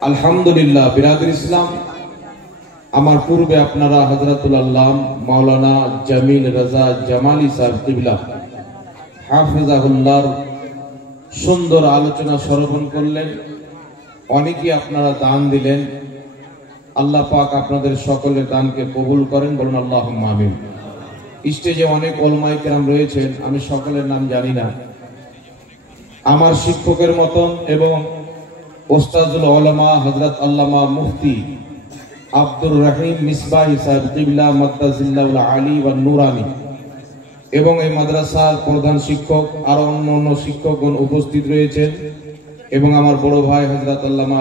আলহামদুলিল্লাহ বিরাদর ইসলাম, আমার পূর্বে আপনারা হযরতুল আল্লাহ মাওলানা জামিল রাজা জামালি সাহেব কিবলা হাফিজাহুল্লাহর সুন্দর আলোচনা শ্রবণ করলেন। অনেকেই আপনারা দান দিলেন। আল্লাহ পাক আপনাদের সকলের দানকে কবুল করেন, বলুন আল্লাহুম্মা আমিন। স্টেজে অনেক উলামায়ে কেরাম রয়েছেন, আমি সকলের নাম জানি না। আমার শিক্ষকের মতন এবং ওস্তাদুল উলামা হযরত আল্লামা মুফতি আব্দুর রহিম মিসবাহি সাহেব কিবলা মাদ্দাজিল্লাহুল আলী ওয়ান নুরানি এবং এই মাদ্রাসার প্রধান শিক্ষক আর অন্যান্য শিক্ষকগণ উপস্থিত রয়েছেন এবং আমার বড় ভাই হযরত আল্লামা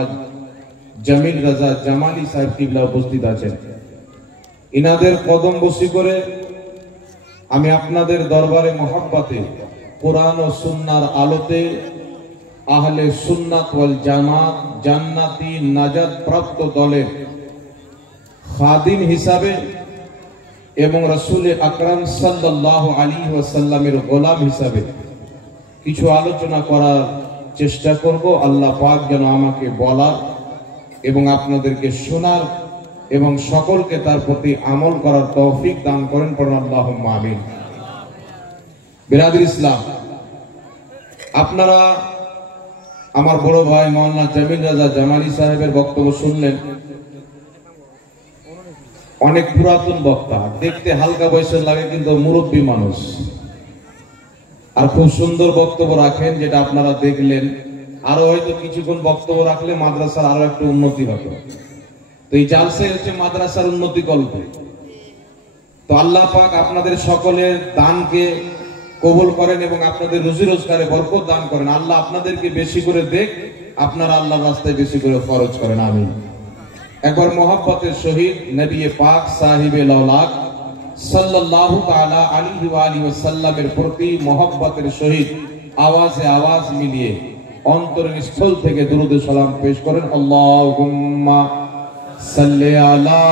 জামিল রাজা জামালি সাহেব কিবলা উপস্থিত আছেন। ইনাদের কদম বসি করে আমি আপনাদের দরবারে মহব্বতে কোরআন ও সুন্নাহর আলোতে আহলে সুন্নাত ওয়াল জামাত জান্নাতি নাজাত প্রাপ্ত দলের খাদিম হিসাবে এবং রাসূল আকরাম সাল্লাল্লাহু আলাইহি ওয়াসাল্লামের গোলাম হিসাবে কিছু আলোচনা করার চেষ্টা করব। আল্লাহ পাক যেন আমাকে বলা এবং আপনাদেরকে শোনার এবং সকলকে তার প্রতি আমল করার তৌফিক দান করেন, পড়ুন আল্লাহুম্মা আমিন। বিরাদর ইসলাম, আপনারা আমার বড় ভাই মাওলানা জামিল রাজা জামালি সাহেবের বক্তব্য শুনলেন। অনেক পুরাতন বক্তা, দেখতে হালকা বয়সের লাগে কিন্তু মুরব্বী মানুষ, আর খুব সুন্দর বক্তব্য রাখেন, যেটা আপনারা দেখলেন। আরো হয়তো কিছুক্ষণ বক্তব্য রাখলে মাদ্রাসার আরো একটু উন্নতি হবে। তো এই জালসায় হচ্ছে মাদ্রাসার উন্নতি গল্প। তো আল্লাহ পাক আপনাদের সকলের দানকে কবুল করেন এবং আপনাদের রুজি রোজগারে বরকত দান করেন। আল্লাহ আপনাদেরকে বেশি করে দেখ, আপনারা আল্লাহর রাস্তায় বেশি করে খরচ করেন, আমিন। একবার মহব্বতের সহিত নবী পাক সাহিবে লাউলাক সাল্লাল্লাহু তাআলা আলাইহি ওয়া আলিহি ওয়াসাল্লামের প্রতি মহব্বতের সহিত আওয়াজে আওয়াজ মিলিয়ে অন্তরের স্থল থেকে দুরূদ ও সালাম পেশ করেন। আল্লাহুম্মা সাল্লি আলা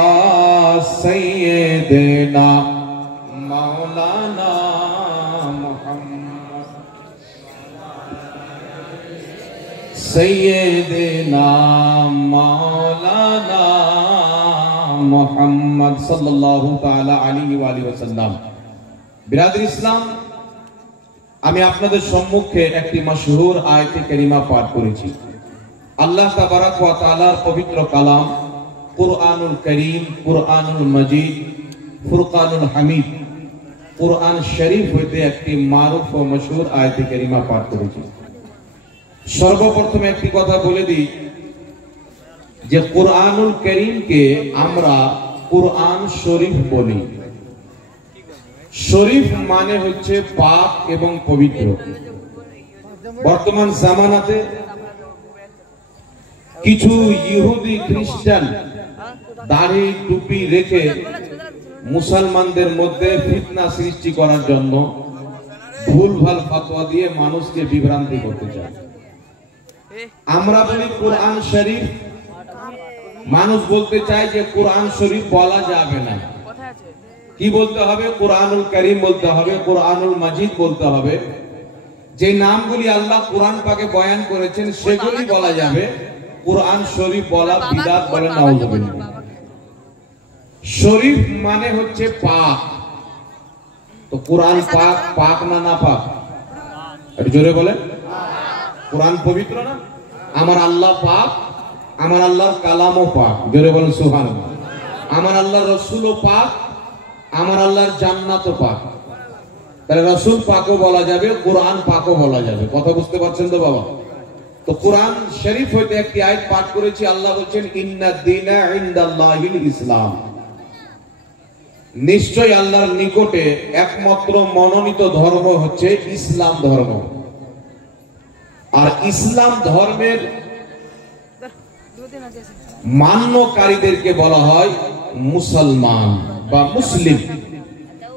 সাইয়্যিদিনা মাওলানা सैयदना मौलाना मुहम्मद सल्लल्लाहु ताआला अलैहि ওয়াসাল্লাম। বিরাদর ইসলাম, আমি আপনাদের সম্মুখে একটি মাশহুর আয়াতে কারিমা পাঠ করেছি। আল্লাহ তাবারক ওয়া তাআলার পবিত্র কালাম কুরআনুল কারীম, কুরআনুল মাজিদ, ফুরকানুল হামিদ, কুরআন শরীফ হইতে একটি মারুফ ও মাশহুর আয়াতে কারিমা পাঠ করেছি। সর্বপ্রথমে একটি কথা বলে দিই যে কুরআনুল কারীমকে আমরা কুরআন শরীফ বলি। শরীফ মানে হচ্ছে পাক এবং পবিত্র। বর্তমান জামানাতে কিছু ইহুদি খ্রিস্টান দাড়ি টুপি রেখে মুসলমানদের মধ্যে ফিতনা সৃষ্টি করার জন্য ভুলভাল ফতোয়া দিয়ে মানুষকে বিভ্রান্তি করতে চায়। আমরা বলি কুরআন শরীফ, মানুষ বলতে চায় যে কুরআন শরীফ বলা যাবে না। কি বলতে হবে? কুরআনুল কারীম বলতে হবে, কুরআনুল মাজিদ বলতে হবে। যে নামগুলি আল্লাহ কুরআন পাকে বয়ান করেছেন সেগুলি বলা যাবে। কুরআন শরীফ বলা বিদআত, বলে নাউযুবিল্লাহ। শরীফ মানে হচ্ছে পাক। তো কুরআন পাক, পাক না না পাক? একটু জোরে বলেন। কুরআন পবিত্র না? আমার আল্লাহ পাক, আমার আল্লাহর কালামও পাক, জোরে বলেন সুবহানাল্লাহ। আমার আল্লাহর রাসূলও পাক, আমার আল্লাহর জান্নাতও পাক। তাহলে রাসূল পাকও বলা যাবে, কুরআন পাকও বলা যাবে। কথা বুঝতে পারছেন তো বাবা? তো কুরআন শরীফ হইতে একটি আয়াত পাঠ করেছি। আল্লাহ বলেন ইন্নাদ দীনা ইনদাল্লাহিল ইসলাম। নিশ্চয় আল্লাহর নিকটে একমাত্র মনোনীত ধর্ম হচ্ছে ইসলাম ধর্ম। আর ইসলাম ধর্মের মান্যকারীদেরকে বলা হয় মুসলমান বা মুসলিম।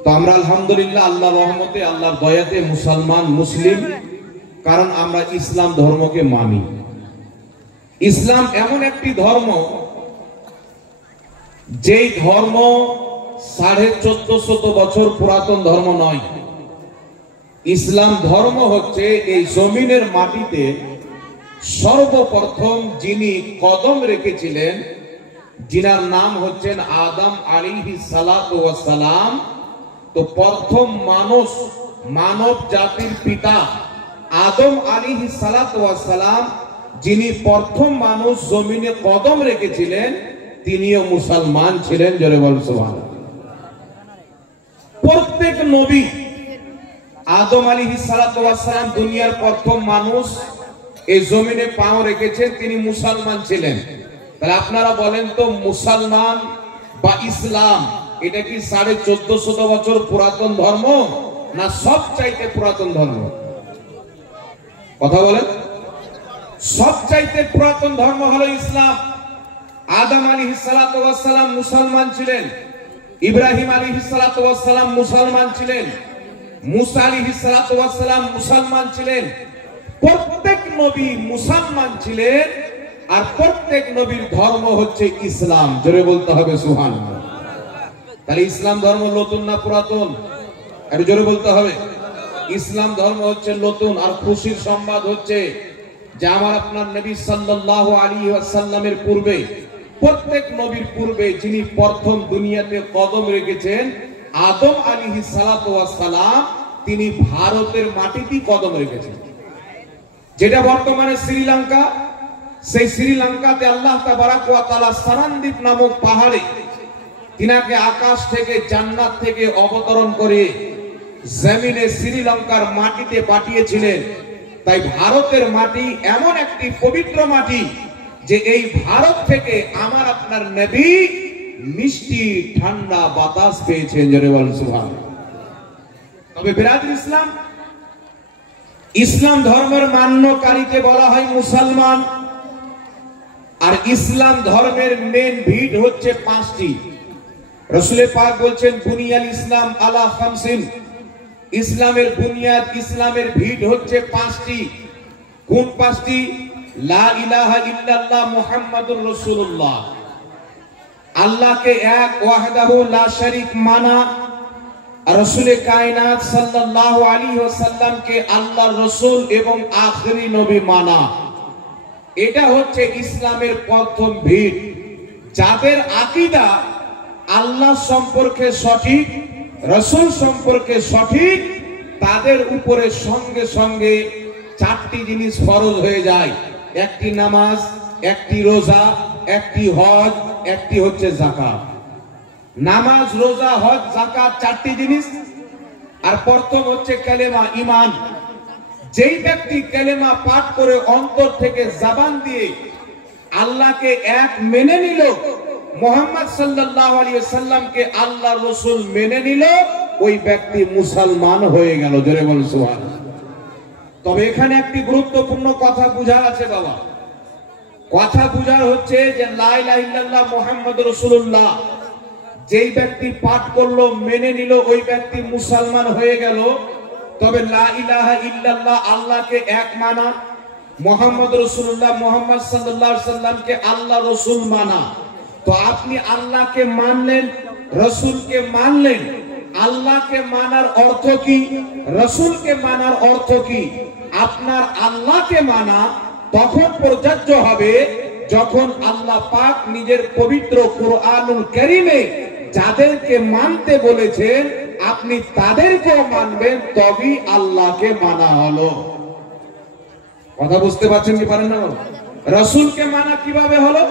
তো আমরা আলহামদুলিল্লাহ আল্লাহর রহমতে, আল্লাহর দয়াতে মুসলমান, মুসলিম, কারণ আমরা ইসলাম ধর্মকে মানি। ইসলাম এমন একটি ধর্ম, যেই ধর্ম 1450 বছর পুরাতন ধর্ম নয়। ইসলাম ধর্ম হচ্ছে এই জমিনের মাটিতে সর্বপ্রথম যিনি কদম রেখেছিলেন, যিনার নাম হচ্ছেন আদম আলাইহিস সালাতু ওয়াস সালাম। তো প্রথম মানুষ, মানব জাতির পিতা আদম আলাইহিস সালাতু ওয়াস সালাম, যিনি প্রথম মানুষ জমিনে কদম রেখেছিলেন, তিনিও মুসলমান ছিলেন। জোরে বল সুবহানাল্লাহ। প্রত্যেক নবী, আদম আলাইহিস সালাতু ওয়াস সালাম দুনিয়ার প্রথম মানুষ, এই জমিনে পাও রেখেছেন, তিনি মুসলমান ছিলেন। তাহলে আপনারা বলেন তো, মুসলমান বা ইসলাম এটা কি 1450 বছর পুরাতন ধর্ম না সবচাইতে পুরাতন ধর্ম? কথা বলেন। সবচাইতে পুরাতন ধর্ম হলো ইসলাম। আদম আলাইহিস সালাতু ওয়াস সালাম মুসলমান ছিলেন, ইব্রাহিম আলাইহিস সালাতু ওয়াস সালাম মুসলমান ছিলেন, মুসা আলাইহিস সালাতু ওয়াস সালাম মুসলমান ছিলেন। প্রত্যেক নবী মুসলমান ছিলেন, আর প্রত্যেক নবীর ধর্ম হচ্ছে ইসলাম। জোরে বলতে হবে সুবহানাল্লাহ। তাহলে ইসলাম ধর্ম নতুন না পুরাতন? একটু জোরে বলতে হবে। ইসলাম ধর্ম হচ্ছে নতুন। আর খুশির সংবাদ হচ্ছে যে আমার আপনার নবী সাল্লাল্লাহু আলাইহি ওয়াসাল্লামের পূর্বে, প্রত্যেক নবীর পূর্বে যিনি প্রথম দুনিয়াতে কদম রেখেছেন, আদম আলাইহিস সালাতু ওয়াস সালাম, তিনি ভারতের মাটিতেই কদম রেখেছেন। যেটা বর্তমানে শ্রীলঙ্কা, সেই শ্রীলঙ্কাতে আল্লাহ তাবারাক ওয়া তাআলা সারানদ্বীপ নামক পাহাড়ে তিনাকে আকাশ থেকে, জান্নাত থেকে অবতরণ করে জমিনে শ্রীলঙ্কার মাটিতে পাঠিয়েছিলেন। তাই ভারতের মাটি এমন একটি পবিত্র মাটি যে এই ভারত থেকে আমার আপনার নবী মিষ্টি ঠান্ডা বাতাস পেয়েছেন। জোরে বলেন সুবহানাল্লাহ। তবে বিরাদর ইসলাম, ইসলাম ধর্মের মান্যকারীকে বলা হয় মুসলমান। আর ইসলাম ধর্মের মেন ভিত হচ্ছে 5টি। রাসূল পাক বলছেন বুনিয়াল ইসলাম আলা খামসিন, ইসলামের বুনিয়াদ, ইসলামের ভিত হচ্ছে 5টি। কোন 5টি? লা ইলাহা ইল্লাল্লাহ মুহাম্মাদুর রাসূলুল্লাহ, আল্লাহকে এক ওয়াহদাহু লা শারীক মানা, রাসূলে কায়নাত সাল্লাল্লাহু আলাইহি ওয়াসাল্লামকে আল্লাহর রাসূল এবং আখেরি নবী মানা। এটা হচ্ছে ইসলামের প্রথম ভিত। যাদের আকীদা আল্লাহ সম্পর্কে সঠিক, রাসূল সম্পর্কে সঠিক, তাদের উপরে সঙ্গে সঙ্গে 4টি জিনিস ফরজ হয়ে যায়। একটি নামাজ, একটি রোজা, একটি হজ, একটি হচ্ছে যাকাত। নামাজ, রোজা, হজ, যাকাত 4টি জিনিস। আর প্রথম হচ্ছে কালেমা, ঈমান। যেই ব্যক্তি কালেমা পাঠ করে অন্তর থেকে জবান দিয়ে আল্লাহকে এক মেনে নিল, মুহাম্মদ সাল্লাল্লাহু আলাইহি ওয়াসাল্লামকে আল্লাহর রাসূল মেনে নিল, ওই ব্যক্তি মুসলমান হয়ে গেল। জোরে বল সুবহানাল্লাহ। তবে এখানে একটি গুরুত্বপূর্ণ কথা বুঝার আছে বাবা। কথা বুঝার হচ্ছে যে লা ইলাহা ইল্লাল্লাহ মুহাম্মাদুর রাসূলুল্লাহ যেই ব্যক্তি পাঠ করলো, মেনে নিল, ওই ব্যক্তি মুসলমান হয়ে গেল। তবে লা ইলাহা ইল্লাল্লাহ আল্লাহকে এক মানা, মুহাম্মদ রাসূলুল্লাহ, মুহাম্মদ সাল্লাল্লাহু আলাইহি সাল্লামকে আল্লাহ রাসূল মানা। তো আপনি আল্লাহকে মানলেন, রাসূলকে মানলেন। আল্লাহকে মানার অর্থ কি? রাসূলকে মানার অর্থ কি? আপনার আল্লাহকে মানা তখন প্রযোজ্য হবে যখন আল্লাহ পাক নিজের পবিত্র কুরআনুল কারীমে যাদেরকে মানতে বলেছেন আপনি তাদেরকেও মানবেন, তবেই আল্লাহকে মানা হলো। কথা বুঝতে পারছেন কি পারেন না? রাসূলকে মানা কিভাবে হলো?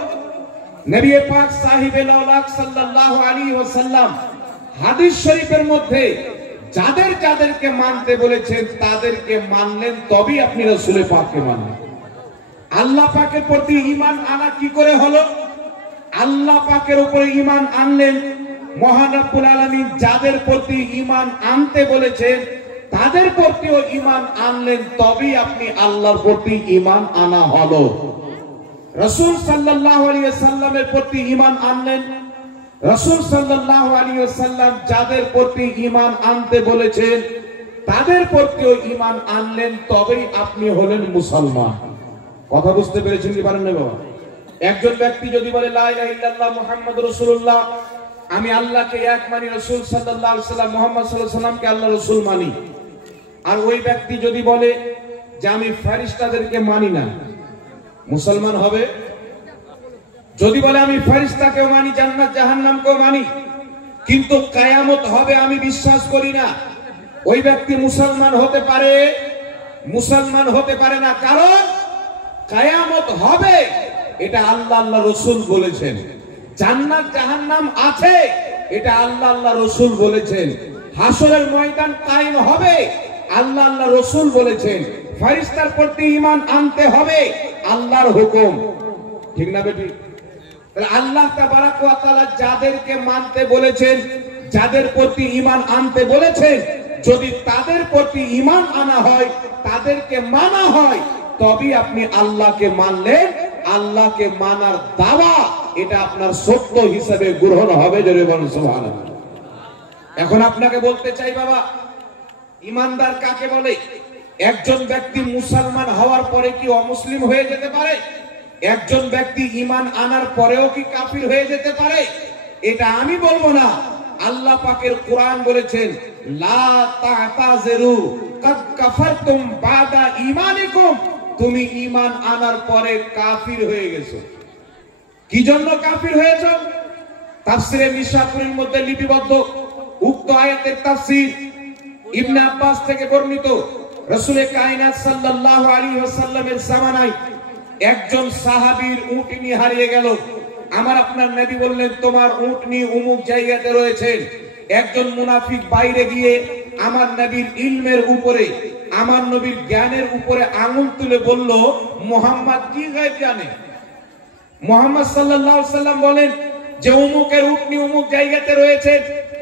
নবী পাক সাহিবে লাওলাক সাল্লাল্লাহু আলাইহি ওয়াসাল্লাম হাদিস শরীফের মধ্যে যাদেরকে মানতে বলেছেন তাদেরকে মানলেন, তবেই আপনি রাসূল পাককে মানলেন। আল্লাহ পাকের প্রতি ঈমান আনা কি করে হলো? আল্লাহ পাকের উপরে ঈমান আনলেন। মহান রব্বুল আলামিন যাদের প্রতি ঈমান আনতে বলেছেন তাদের প্রতিও ঈমান আনলেন, তবেই আপনি আল্লাহর প্রতি ঈমান আনা হলো। রাসূল সাল্লাল্লাহু আলাইহি ওয়াসাল্লামের প্রতি ঈমান আনলেন। রাসূল সাল্লাল্লাহু আলাইহি ওয়াসাল্লাম যাদের প্রতি ঈমান আনতে বলেছেন তাদের প্রতিও ঈমান আনলেন, তবেই আপনি হলেন মুসলমান। কথা বুঝতে পেরেছেন কি পারেন না বাবা? একজন ব্যক্তি যদি বলে লা ইলাহা ইল্লাল্লাহ মুহাম্মাদুর রাসূলুল্লাহ, আমি আল্লাহকে এক মানি, রাসূল সাল্লাল্লাহু আলাইহি ওয়াসাল্লাম মুহাম্মদ সাল্লাল্লাহু আলাইহি ওয়াসাল্লামকে আল্লাহর রাসূল মানি, আর ওই ব্যক্তি যদি বলে যে আমি ফেরেশতাদেরকে মানি না, মুসলমান হবে। যদি বলে আমি ফেরেশতাকেও মানি, জান্নাত জাহান্নামকেও মানি, কিন্তু কিয়ামত হবে আমি বিশ্বাস করি না, ওই ব্যক্তি মুসলমান হতে পারে? মুসলমান হতে পারে না। কারণ কিয়ামত হবে এটা আল্লাহ আল্লাহ রাসূল বলেছেন, জান্নাত জাহান্নাম আছে এটা আল্লাহ আল্লাহ রাসূল বলেছেন, হাসরের ময়দান কায়েম হবে আল্লাহ আল্লাহ রাসূল বলেছেন, ফেরেশতার প্রতি ঈমান আনতে হবে আল্লাহর হুকুম। ঠিক না বেটি? তাহলে আল্লাহ তাবারক ওয়া তাআলা যাদেরকে মানতে বলেছেন, যাদের প্রতি ঈমান আনতে বলেছেন, যদি তাদের প্রতি ঈমান আনা হয়, তাদেরকে মানা হয়, তবেই আপনি আল্লাহকে মানলেন। আল্লাহকে মানার দাওয়া এটা আপনার সত্য হিসেবে গ্রহণ হবে। জোরে বলুন সুবহানাল্লাহ। এখন আপনাকে বলতে চাই বাবা, ঈমানদার কাকে বলে? একজন ব্যক্তি মুসলমান হওয়ার পরে কি অমুসলিম হয়ে যেতে পারে? একজন ব্যক্তি ঈমান আনার পরেও কি কাফির হয়ে যেতে পারে? এটা আমি বলবো না, আল্লাহ পাকের কোরআন বলেছেন, লা তা'তাযিরু কাদ কাফারতুম বাদা ঈমানিকুম, তুমি ঈমান আনার পরে কাফির হয়ে গেছো। কি জন্য কাফির হয়েছো? তাফসীরে মিশকাতের মধ্যে লিপিবদ্ধ উক্ত আয়াতের তাফসীর ইবনে আব্বাস থেকে বর্ণিত। রাসূল কায়নাত সাল্লাল্লাহু আলাইহি ওয়াসাল্লামের জামানায় একজন সাহাবীর উটনি হারিয়ে গেল। আমার আপনার নবী বললেন, তোমার উটনি অমুক জায়গাতে রয়েছে। একজন মুনাফিক বাইরে গিয়ে আমার নবীর ইলমের উপরে, আমার নবীর জ্ঞানের উপরে আঙুল তুলে বলল, মুহাম্মদ কি গায়ব জানে? মুহাম্মদ সাল্লাল্লাহু আলাইহি ওয়াসাল্লাম বলেন যে অমুকের উটনি অমুক জায়গাতে রয়েছে,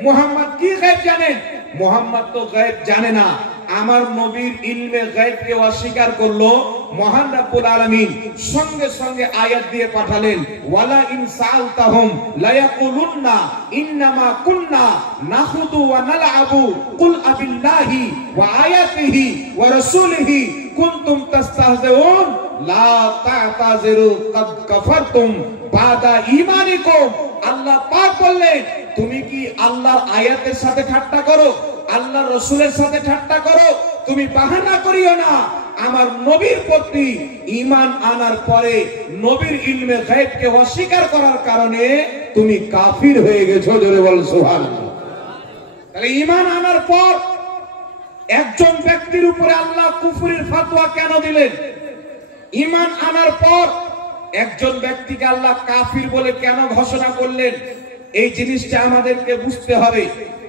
মুহাম্মদ কি গায়ব জানেন? মুহাম্মদ তো গায়ব জানে না। আমার নবীর ইলমে গায়বকে অস্বীকার করলো। মহান রব্বুল আলামিন সঙ্গে সঙ্গে আয়াত দিয়ে পাঠালেন, ওয়ালা ইন সাআলতাহুম লা ইয়াকুলুন্না ইন্নামা কুন্না নাখুদু ওয়া নালআবু কুল আবিল্লাহি ওয়া আয়াতিহি ওয়া রাসূলিহি কুনতুম তাস্তাহজিউন লা তা'তাযিরু কাদ কাফারতুম বাদা ঈমানিকুম। আল্লাহ পাক বললেন, তুমি কি আল্লাহর আয়াতের সাথে ঠাট্টা করো, আল্লাহর রাসূলের সাথে ঠাট্টা করো? তুমি বাহানা করিও না। আমার নবীর প্রতি ঈমান আনার পরে নবীর ইলমে গায়বকে অস্বীকার করার কারণে তুমি কাফির হয়ে গেছো। জোরে বল সুবহানাল্লাহ। তাহলে ঈমান আনার পর একজন ব্যক্তির উপরে আল্লাহ কুফরির ফতোয়া কেন দিলেন? ঈমান আনার পর একজন ব্যক্তিকে আল্লাহ কাফির বলে কেন ঘোষণা করলেন? এই জিনিসটা আমাদেরকে বুঝতে হবে।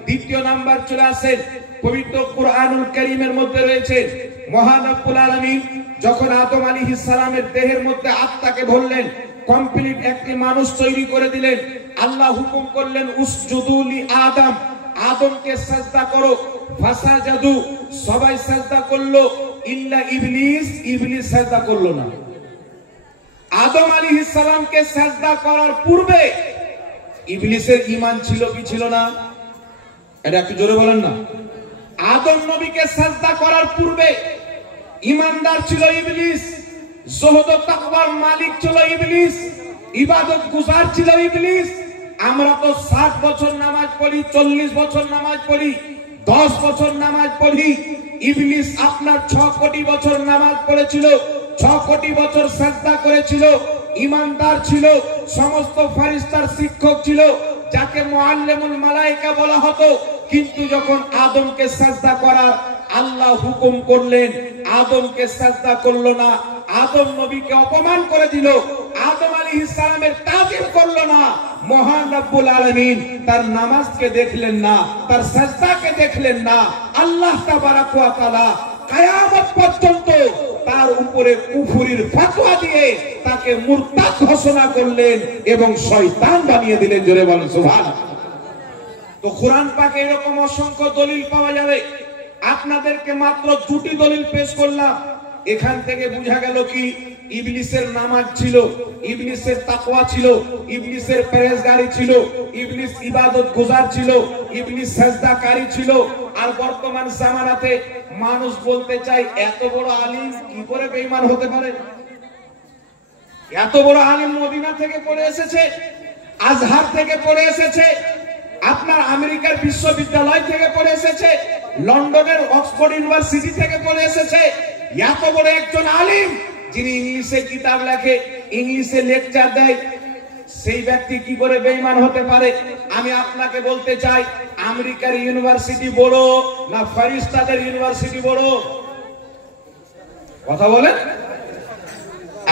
দ্বিতীয় নাম্বার চলে আসেন, পবিত্র কুরআনুল কারীমের মধ্যে রয়েছে, মহান রব্বুল আলামিন যখন আদম আলাইহিস সালামের দেহের মধ্যে আত্মাকে ভরলেন, কমপ্লিট একটি মানুষ তৈরি করে দিলেন। আল্লাহ হুকুম করলেন, উসজুদু লি আদম, আদমকে সাজদা করো। ফাসাজাদু, সবাই সাজদা করলো, ইল্লা ইবলিস, ইবলিস সাজদা করলো না। আদম আলাইহিস সালামকে সাজদা করার পূর্বে ইবলিসের ঈমান ছিল কি ছিল না? এটা একটু জোরে বলেন না। আদম নবীকে সাজদা করার পূর্বে ঈমানদার ছিল ইবলিস, যুহদ ও তাকওয়ার মালিক ছিল ইবলিস, ইবাদত গুজার ছিল ইবলিস। আমরা তো 60 বছর নামাজ পড়ি, 40 বছর নামাজ পড়ি, 10 বছর নামাজ পড়ি। ইবলিস আপনার 6 কোটি বছর নামাজ পড়েছিল, 6 কোটি বছর সাজদা করেছিল, ঈমানদার ছিল, সমস্ত ফেরেশতার শিক্ষক ছিল, যাকে মুআল্লিমুল মালায়েকা বলা হতো। কিন্তু যখন আদমকে সাজদা করার আল্লাহ হুকুম করলেন, আদমকে সাজদা করলো না, আদম নবীকে অপমান করে দিল, আদম আলাইহিস সালামের তাজিম করলো না। মহান রব্বুল আলামিন তার নামাজকে দেখলেন না, তার সাজদাকে দেখলেন না। আল্লাহ তাবারক ওয়া তাআলা কিয়ামত পর্যন্ত তার উপরে কুফরির ফতোয়া দিয়ে তাকে মুরতাদ ঘোষণা করলেন এবং শয়তান বানিয়ে দিলেন। জোরে বলেন সুবহানাল্লাহ। তো কোরআন পাকে এরকম অসংখ্য দলিল পাওয়া যাবে। আপনাদেরকে মাত্র দুটি দলিল পেশ করলাম। এখান থেকে বোঝা গেল কি, ইবলিসের নামাজ ছিল, ইবলিসের তাকওয়া ছিল, ইবলিসের পরহেজগারি ছিল, ইবলিস ইবাদত গুজার ছিল, ইবলিস সাজদাকারী ছিল। আর বর্তমান জামানাতে মানুষ বলতে চায়, এত বড় আলিম কি করে বেঈমান হতে পারে? এত বড় আলিম মদিনা থেকে পড়ে এসেছে, আজহার থেকে পড়ে এসেছে, আপনার আমেরিকার বিশ্ববিদ্যালয় থেকে পড়ে এসেছে, লন্ডনের অক্সফোর্ড ইউনিভার্সিটি থেকে পড়ে এসেছে। এত বড় একজন আলিম যিনি ইংলিশে কিতাব লেখে, ইংলিশে লেকচার দেয়, সেই ব্যক্তি কি করে বেঈমান হতে পারে? আমি আপনাকে বলতে চাই, আমেরিকার ইউনিভার্সিটি বড় না ফেরেশতাদের ইউনিভার্সিটি বড়? কথা বলেন।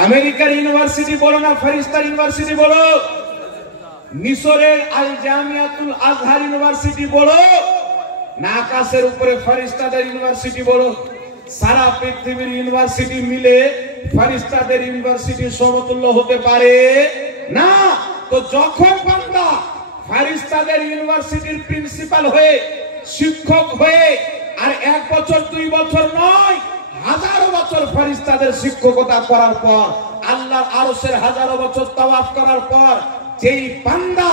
আমেরিকার ইউনিভার্সিটি বড় না ফেরেশতার ইউনিভার্সিটি বড়? মিশরের আল জামিয়াতুল আজহার ইউনিভার্সিটি বড় না আকাশের উপরে ফেরেশতাদের ইউনিভার্সিটি বড়? সারা পৃথিবীর ইউনিভার্সিটি মিলে ফেরেশতাদের ইউনিভার্সিটির সমতুল্য হতে পারে না। তো যখন বান্দা ফেরেশতাদের ইউনিভার্সিটির প্রিন্সিপাল হয়ে, শিক্ষক হয়ে, আর 1 বছর 2 বছর নয়, হাজারো বছর ফেরেশতাদের শিক্ষকতা করার পর, আল্লাহর আরশের হাজারো বছর তাওয়াফ করার পর, যেই বান্দা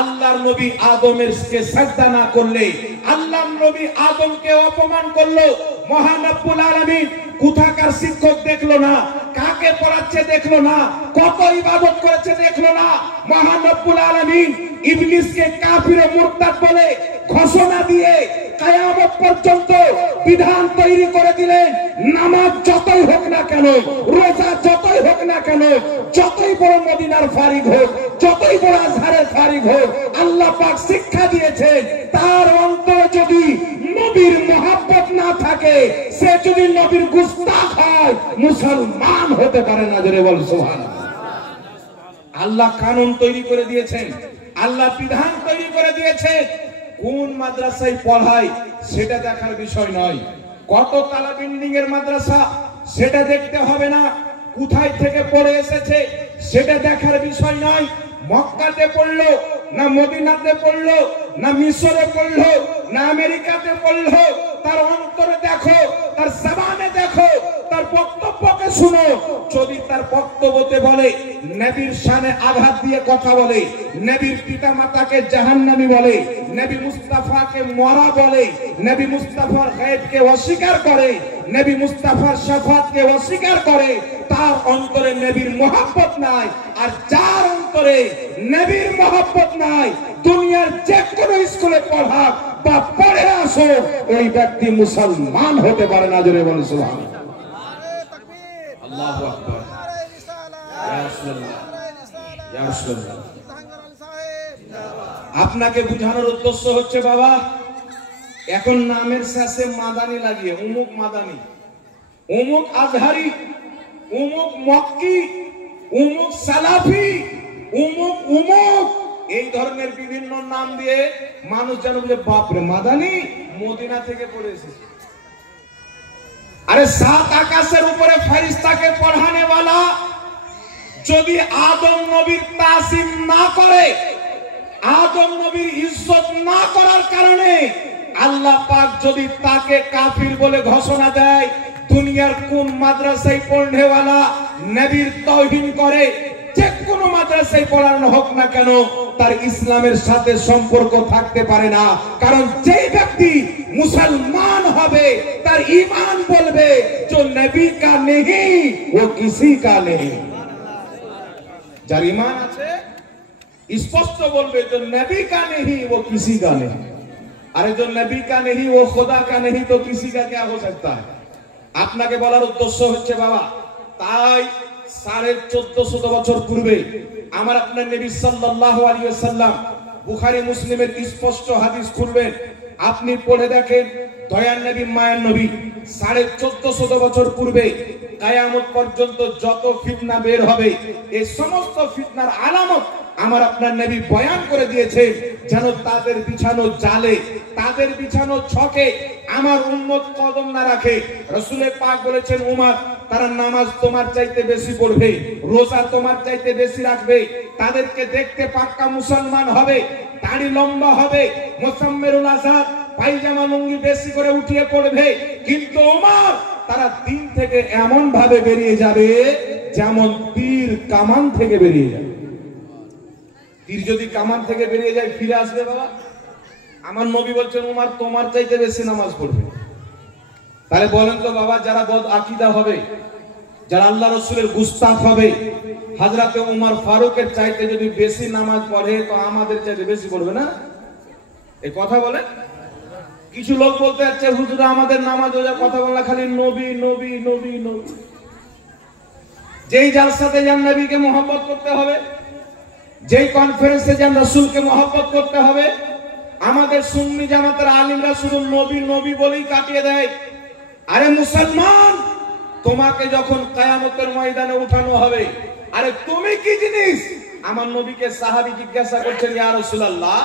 আল্লাহর নবী আদমের কে সাজদা না করলে, আল্লাহর নবী আদমকে অপমান করলো, মহান রব্বুল আলামিন কোথাকার শিক্ষক দেখলো না, কাকে পড়াচ্ছে দেখলো না, কত ইবাদত করেছে দেখলো না, মহান রব্বুল আলামিন ইবলিসকে কাফির ও মুরতাদ বলে ঘোষণা দিয়ে কিয়ামত পর্যন্ত বিধান তৈরি করে দিলেন। নামাজ যতই হোক না কেন, রোজা যতই হোক না কেন, যতই বড় মদিনার ফারিক হোক, যতই বড় আজহারের ফারিক হোক, আল্লাহ পাক শিক্ষা দিয়েছেন, তার অন্তরে যদি নবীর মহব্বত না থাকে, সে যদি নবীর গুস্তাখ হয়, মুসলমান হতে পারে না। জোরে বল সুবহানাল্লাহ। আল্লাহ কানুন তৈরি করে দিয়েছেন, আল্লাহ বিধান তৈরি করে দিয়েছেন। কোন মাদ্রাসায় পড়ায় সেটা দেখার বিষয় নয়, কত তালা বিল্ডিং এর মাদ্রাসা সেটা দেখতে হবে না, কোথায় থেকে পড়ে এসেছে সেটা দেখার বিষয় নয়। মক্কাতে পড়লো না মদিনাতে পড়লো না মিশরে পড়লো না আমেরিকাতে পড়লো, তার অন্তরে দেখো, তার জবানে দেখো, তার বক্তব্যকে শুনো। যদি তার বক্তব্যতে বলে নবীর শানে আঘাত দিয়ে কথা বলে, নবীর পিতা মাতাকে জাহান্নামী বলে, নবী মুস্তাফাকে মরা বলে, নবী মুস্তাফার গায়বকে অস্বীকার করে, নবী মুস্তাফার শাফাতকে অস্বীকার করে, তার অন্তরে নবীর মহব্বত নাই। আর যার অন্তরে নবীর মহব্বত নাই, দুনিয়ার যে কোনো স্কুলে পড়া বা পড়ে আসো, ওই ব্যক্তি মুসলমান হতে পারে না। জোরে বলেন সুবহানাল্লাহ। আল্লাহু আকবার। ইয়া রাসূলুল্লাহ, ইয়া রাসূলুল্লাহ। আপনাকে বুঝানোর উদ্দেশ্য হচ্ছে, বাবা, এখন নামের শেষে মাদানি লাগিয়ে উমুক মাদানি, উমুক আজহারি, উমুক মক্কি, উমুক সালাফি, উমুক উমুক, এই ধরনের বিভিন্ন নাম দিয়ে মানুষ যেন বুঝে, বাপরে মাদানি মদিনা থেকে পড়ে এসেছে। আরে 7 আকাশের উপরে ফেরেশতাকে পড়ানে वाला যদি আদম নবীর তাসিম না করে, আদম নবীর ইজ্জত না করার কারণে আল্লাহ পাক যদি তাকে কাফির বলে ঘোষণা দেয়, দুনিয়ার কোন মাদ্রাসায় পড়নে वाला নবীর তাওহীদ করে, যে কোনো মাদ্রাসায় পড়ানো হোক না কেন, তার ইসলামের সাথে সম্পর্ক থাকতে পারে না। কারণ যেই ব্যক্তি মুসলমান হবে, তার ঈমান বলবে जो नबी का नहीं वो किसी का नहीं। যার ঈমান আছে স্পষ্ট বলবে जो नबी का नहीं वो किसी का नहीं। अरे जो नबी का नहीं वो खुदा का नहीं तो किसी का क्या हो सकता है। আপনাকে বলার উদ্দেশ্য হচ্ছে, বাবা, তাই 1450 বছর পূর্বে আমার আপনার নবী সাল্লাল্লাহু আলাইহি ওয়াসাল্লাম, বুখারী মুসলিমের স্পষ্ট হাদিস খুলবেন, আপনি পড়ে দেখেন, দয়ার নবী মায়ের নবী 1450 বছর পূর্বে কিয়ামত পর্যন্ত যত ফিতনা বের হবে, এই সমস্ত ফিতনার আলামত আমার আপনার নবী বয়ান করে দিয়েছে, যেন তাদের বিছানো জালে, তাদের বিছানো ছকে আমার উম্মত কদম না রাখে। রাসূল পাক বলেছেন, উমর, তারা নামাজ তোমার চাইতে বেশি পড়বে, রোজা তোমার চাইতে বেশি রাখবে, তাদেরকে দেখতে পাক্কা মুসলমান হবে, দাড়ি লম্বা হবে, মুসাম্মিরুল আযাদ, পায়জামা লুঙ্গি বেশি করে উঠিয়ে পড়বে। কিন্তু উমর, তারা দিন থেকে এমন ভাবে বেরিয়ে যাবে যেমন তীর কামান থেকে বেরিয়ে যাবে। তীর যদি কামান থেকে বেরিয়ে যায়, ফিরে আসবে বাবা? আমার নবী বলছেন, উমর তোমার চাইতে বেশি নামাজ পড়বে। তাহলে বলেন তো বাবা, যারা বদ আকীদা হবে, যারা আল্লাহ রাসূলের গুস্তাখ হবে, হযরত উমর ফারুকের চাইতে যদি বেশি নামাজ পড়ে, তো আমাদের চাইতে বেশি পড়বে না? এই কথা বলে কিছু লোক বলতে যাচ্ছে, হুজুর আমাদের নামাজ রোজা কথা বলা খালি নবী নবী নবী নবী। যেই জালসাতে যান নবীকে মহব্বত করতে হবে, যেই কনফারেন্সে যান রাসূলকে মহব্বত করতে হবে। আমাদের সুন্নি জামাতের আলিমরা শুধু নবী নবী বলেই কাটিয়ে দেয়। আরে মুসলমান, তোমাকে যখন কিয়ামতের ময়দানে উঠানো হবে, আরে তুমি কি জিনিস? আমার নবীকে সাহাবী জিজ্ঞাসা করছেন, ইয়া রাসূলুল্লাহ,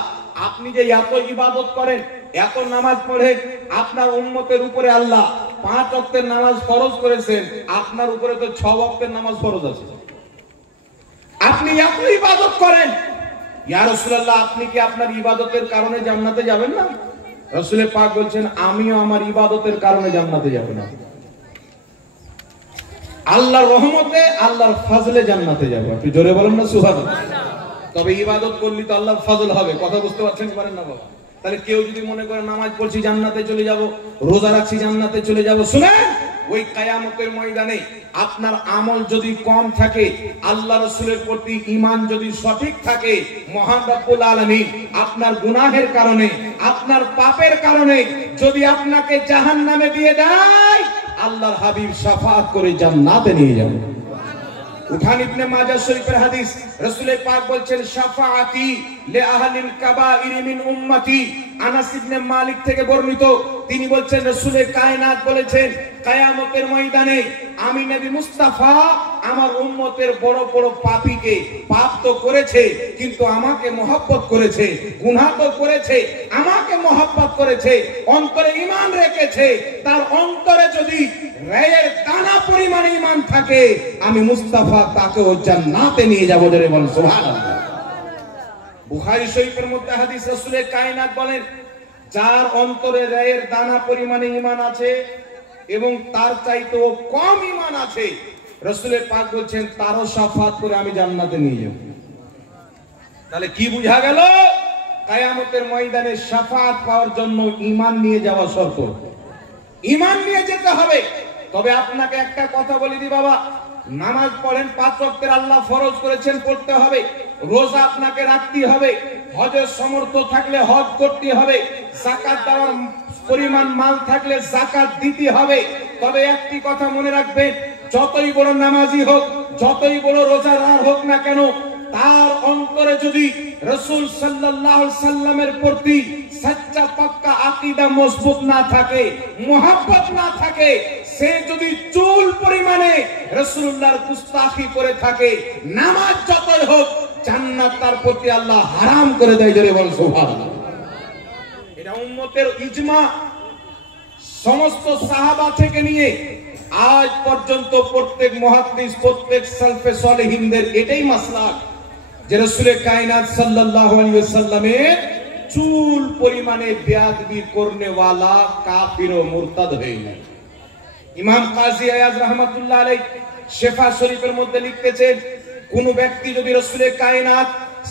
আপনি যে এত ইবাদত করেন, এত নামাজ পড়েন, আপনার উম্মতের উপরে আল্লাহ 5 ওয়াক্তের নামাজ ফরজ করেছেন, আপনার উপরে তো 6 ওয়াক্তের নামাজ ফরজ আছে। আপনি এত ইবাদত করেন, ইয়া রাসূলুল্লাহ, আপনি কি আপনার ইবাদতের কারণে জান্নাতে যাবেন না? রাসূল পাক বলছেন, আমিও আমার ইবাদতের কারণে জান্নাতে যাব না। আল্লাহর রহমতে, আল্লাহর ফজলে জান্নাতে যাব। একটু জোরে বলেন না সুবহানাল্লাহ। তবে ইবাদত করলে তো আল্লাহর ফজল হবে। কথা বুঝতে পারছেন কি পারেন না বাবা? তাহলে কেউ যদি মনে করে নামাজ পড়ছি জান্নাতে চলে যাব, রোজা রাখছি জান্নাতে চলে যাব, শুনেন, ওই কিয়ামতের ময়দানে আপনার আমল যদি কম থাকে, আল্লাহ রাসূলের প্রতি ঈমান যদি সঠিক থাকে, মহান রব্বুল আলামিন আপনার গুনাহের কারণে, আপনার পাপের কারণে যদি আপনাকে জাহান্নামে দিয়ে দেয়, আল্লাহর হাবিব শাফাআত করে জান্নাতে নিয়ে যাবে। উঠান ইবনে মাজাহ শরীফের হাদিস, রাসূল পাক বলছেন, শাফাআতি লি আহলিল কাবাইর মিন উম্মতি। আনাস ইবনে মালিক থেকে বর্ণিত, তিনি বলছেন, রাসূল কায়নাত বলেছেন, কিয়ামতের ময়দানে আমি নবী মুস্তাফা আমার উম্মতের বড় বড় পাপীকে, পাপ তো করেছে কিন্তু আমাকে মহব্বত করেছে, গুনাহ তো করেছে আমাকে মহব্বত করেছে, অন্তরে ঈমান রেখেছে, তার অন্তরে যদি রায়ের দানা পরিমাণ ঈমান থাকে, আমি মুস্তাফা তাকে জান্নাতে নিয়ে যাব। জোরে বল সুবহানাল্লাহ। বুখারী শরীফের মধ্যে হাদিস, রাসূল কায়নাত বলেন, যার অন্তরে রায়ের দানা পরিমাণে ঈমান আছে এবং তার চাইতেও কম ঈমান আছে, রাসূল পাক বলছেন, তারও শাফাআত করে আমি জান্নাতে নিয়ে যাব। তাহলে কি বুঝা গেল? কিয়ামতের ময়দানে শাফাআত পাওয়ার জন্য ঈমান নিয়ে যাওয়া শর্ত, ঈমান নিয়ে যেতে হবে। তবে আপনাকে একটা কথা বলি দি বাবা, নামাজ পড়েন 5 ওয়াক্তের আল্লাহ ফরজ করেছেন, পড়তে হবে। রোজা আপনাকে রাখতে হবে, হজের সামর্থ্য থাকলে হজ করতে হবে, যাকাত দেওয়ার পরিমাণ মাল থাকলে যাকাত দিতে হবে। তবে একটি কথা মনে রাখবেন, যতই বড় নামাজি হোক, যতই বড় রোজাদার হোক না কেন, তার অন্তরে যদি রাসূল সাল্লাল্লাহু আলাইহি সাল্লামের প্রতি সচ্চা পাক্কা আকীদা মজবুত না থাকে, মুহাব্বত না থাকে, সে যদি চুল পরিমাণে রাসূলুল্লাহর গুস্তাখি করে থাকে, নামাজ যতই হোক, জান্নাত তার প্রতি আল্লাহ হারাম করে দেয়। জোরে বল সুবহানাল্লাহ। এটা উম্মতের ইজমা। সমস্ত সাহাবা থেকে নিয়ে আজ পর্যন্ত প্রত্যেক মুহাদ্দিস, প্রত্যেক সালফে সালেহিনদের এটাই মাসলাক যে রাসূল কায়নাত সাল্লাল্লাহু আলাইহি ওয়াসাল্লামের চুল পরিমাণে বেয়াদবি করনে ওয়ালা কাফির ও মুরতাদ হয়ে যায়। ইমাম কাজী আয়াজ রাহমাতুল্লাহ আলাইহি শিফা শরীফের মধ্যে লিখতেছেন, কোন ব্যক্তি যদি রাসূল কায়নাত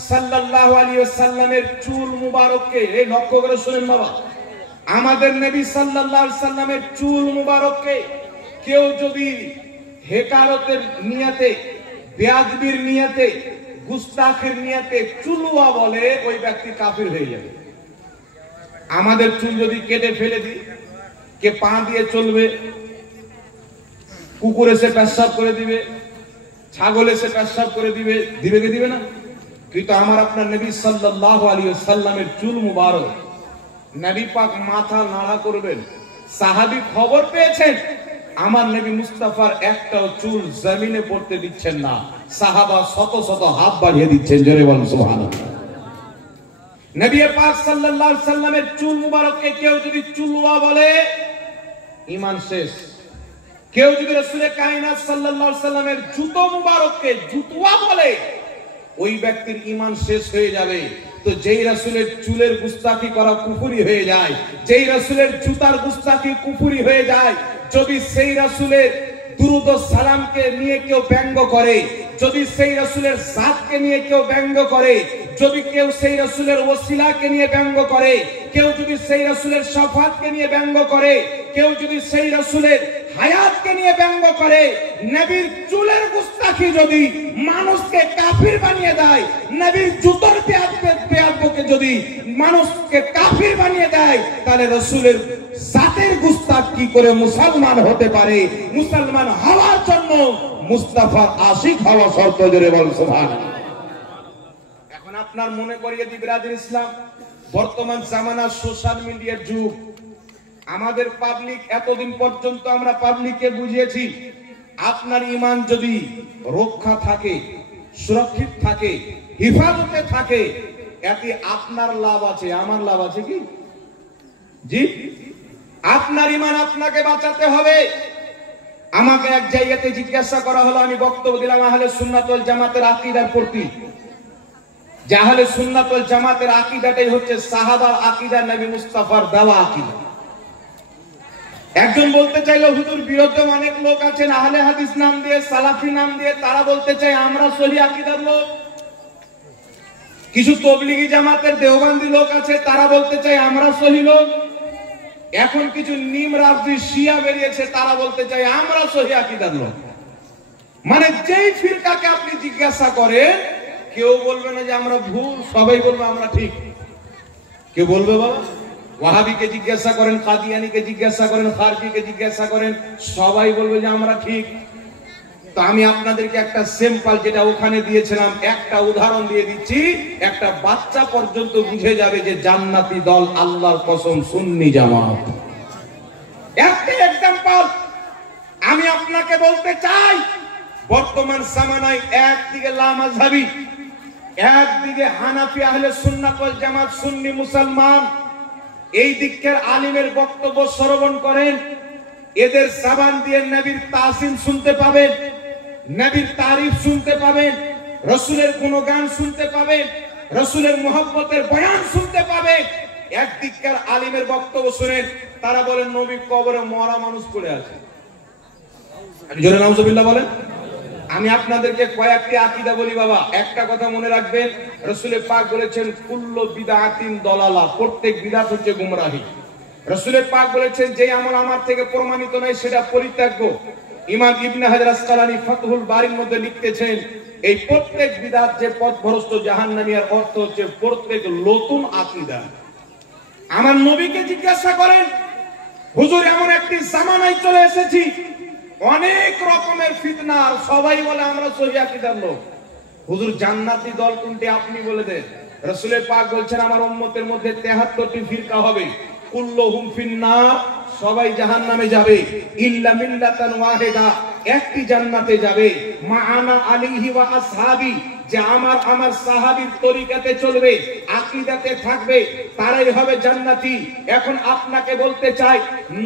সাল্লাল্লাহু আলাইহি ওয়াসাল্লামের চুল মুবারককে, এই লক্ষ্য করে শুনেন বাবা, আমাদের নবী সাল্লাল্লাহু আলাইহি ওয়াসাল্লামের চুল মুবারককে কেউ যদি হেকারতের নিয়তে, বেয়াদবির নিয়তে, গুস্তাখির নিয়তে চুলওয়া বলে, ওই ব্যক্তি কাফির হয়ে যাবে। আমাদের চুল যদি কেটে ফেলে দিই, কে পা দিয়ে চলবে, কুকুর এসে পেশাব করে দিবে, ছাগল এসে পেশাব করে দিবে, দিবে কে দিবে না? কিন্তু আমার আপনার নবী সাল্লাল্লাহু আলাইহি ওয়াসাল্লামের চুল মুবারক, নবী পাক মাথা নাড়া করবেন, সাহাবী খবর পেয়েছেন, আমার নবী মুস্তাফার একটাও চুল জমিনে পড়তে দিচ্ছেন না, সাহাবা শত শত হাত বাড়িয়ে দিচ্ছেন। জোরে বলুন সুবহানাল্লাহ। নবী পাক সাল্লাল্লাহু আলাইহি ওয়াসাল্লামের চুল মুবারককে কেউ যদি চুলওয়া বলে, ঈমান শেষ। কেউ যদি রাসূল কায়নাত সাল্লাল্লাহু আলাইহি ওয়াসাল্লামের জুতো মুবারককে জুতওয়া বলে, ওই ব্যক্তির ঈমান শেষ হয়ে যাবে। তো যেই রাসূলের চুলের গুস্তাখি করা কুফরি হয়ে যায়, যেই রাসূলের জুতার গুস্তাখি কুফরি হয়ে যায়, যদি সেই রাসূলের দুরূদ ও সালামকে নিয়ে কেউ ব্যঙ্গ করে, যদি সেই রাসূলের জাতকে নিয়ে কেউ ব্যঙ্গ করে, যদি কেউ সেই রাসূলের ওসিলাকে নিয়ে ব্যঙ্গ করে, কেউ যদি সেই রাসূলের শাফাআতকে নিয়ে ব্যঙ্গ করে, কেউ যদি সেই রাসূলের হায়াতকে নিয়ে ব্যঙ্গ করে, নবীর চুলের গুস্তাখি যদি মানুষকে কাফির বানিয়ে দেয়, নবীর জুতোর বেয়াদবকে যদি মানুষকে কাফির বানিয়ে দেয়, তাহলে রাসূলের জাতের গুস্তাখ কি করে মুসলমান হতে পারে? মুসলমান হওয়ার জন্য মুস্তাফার আশিক হওয়া শর্ত। জোরে বল সুবহানাল্লাহ। এখন আপনার মনে করিয়ে দিই বিরাদর ইসলাম, বর্তমান জামানা সোশ্যাল মিডিয়ার যুগ। আমাদের পাবলিক এতদিন পর্যন্ত আমরা পাবলিককে বুঝিয়েছি, আপনার ঈমান যদি রক্ষা থাকে, সুরক্ষিত থাকে, হিফাজতে থাকে, এতে আপনার লাভ আছে, আমার লাভ আছে কি? জি, আপনার ঈমান আপনাকে বাঁচাতে হবে। আমাকে এক জায়গাতে জিজ্ঞাসা করা হলো, আমি বক্তব্য দিলাম আহলে সুন্নাত ওয়াল জামাতের আকীদার প্রতি। যে আহলে সুন্নাত ওয়াল জামাতের আকীদাটাই হচ্ছে সাহাবার আকীদা, নবী মুস্তাফার দেওয়া আকীদা। একজন বলতে চাইলো, হুজুর বিরুদ্ধে অনেক লোক আছেন আহলে হাদিস নাম দিয়ে, সালাফি নাম দিয়ে, তারা বলতে চায় আমরা সহি আকীদার লোক। কিছু তবলিগি জামাতের দেওবন্দি লোক আছে, তারা বলতে চায় আমরা সহি লোক। এখন কিছু নিম রাফজি শিয়া বেরিয়েছে, তারা বলতে চায় আমরা সহি আকীদার লোক। মানে যেই ফিরকাকে আপনি জিজ্ঞাসা করেন, কেউ বলবে না যে আমরা ভুল, সবাই বলবে আমরা ঠিক। কেউ বলবে বাবা, ওয়াহাবিকে জিজ্ঞাসা করেন, কাদিয়ানীকে জিজ্ঞাসা করেন, খারজিকে জিজ্ঞাসা করেন, সবাই বলবে যে আমরা ঠিক। তো আমি আপনাদেরকে একটা সিম্পল, যেটা ওখানে দিয়েছিলাম, একটা উদাহরণ দিয়ে দিচ্ছি। একটা বাচ্চা পর্যন্ত বুঝে যাবে যে জান্নাতি দল আল্লাহর কসম সুন্নি জামাত। একটা এক্সাম্পল আমি আপনাকে বলতে চাই। বর্তমান জামানায় একদিকে লামাযহাবী, একদিকে হানাফি আহলে সুন্নাত ওয়াল জামাত সুন্নি মুসলমান, এই দিকের আলিমের বক্তব্য শ্রবণ করেন, এদের জবান দিয়ে নবীর তাসিম শুনতে পাবেন, নবীর তারিফ শুনতে পাবেন, রাসূলের গুণগান শুনতে পাবেন, রাসূলের মুহাব্বতের বয়ান শুনতে পাবেন। একদিকের আলিমের বক্তব্য শুনেন, তারা বলেন নবী কবরে মরা মানুষ পড়ে আছে। জোরে নাউজুবিল্লাহ বলেন। আমি আপনাদেরকে কয়েকটি আকীদা বলি বাবা, একটা কথা মনে রাখবেন, রাসূল পাক বলেছেন কুল্লু বিদআতিন দালালা, প্রত্যেক বিদআত হচ্ছে গুমরাহি। রাসূল পাক বলেছেন যে আমল আমার থেকে প্রমাণিত নয় সেটা পরিত্যাজ্য। ইমাম ইবনে হাজার আসকালানী ফাতহুল বারীর মধ্যে লিখতেছেন, এই প্রত্যেক বিদআত যে পথভ্রষ্ট জাহান্নামী, এর অর্থ হচ্ছে প্রত্যেক নতুন আকীদা। আমার নবীকে জিজ্ঞাসা করেন, হুজুর এমন একটি জামানায় চলে এসেছি, অনেক রকমের ফিতনা, আর সবাই বলে আমরা সহি আকীদার লোক। হুজুর জান্নাতি দল কোনটি আপনি বলে দেন। রাসূল পাক বলছেন আমার উম্মতের মধ্যে 73টি ফিরকা হবে, কুল্লুহুম ফিন্নার, সবাই জাহান্নামে যাবে, ইল্লা মিল্লাতান ওয়াহিদা, একটি জান্নাতে যাবে, মা আনা আলাইহি ওয়া আসহাবি, যে আমার সাহাবীর তরিকাতে চলবে, আকীদাতে থাকবে, তারাই হবে জান্নাতি। এখন আপনাকে বলতে চাই,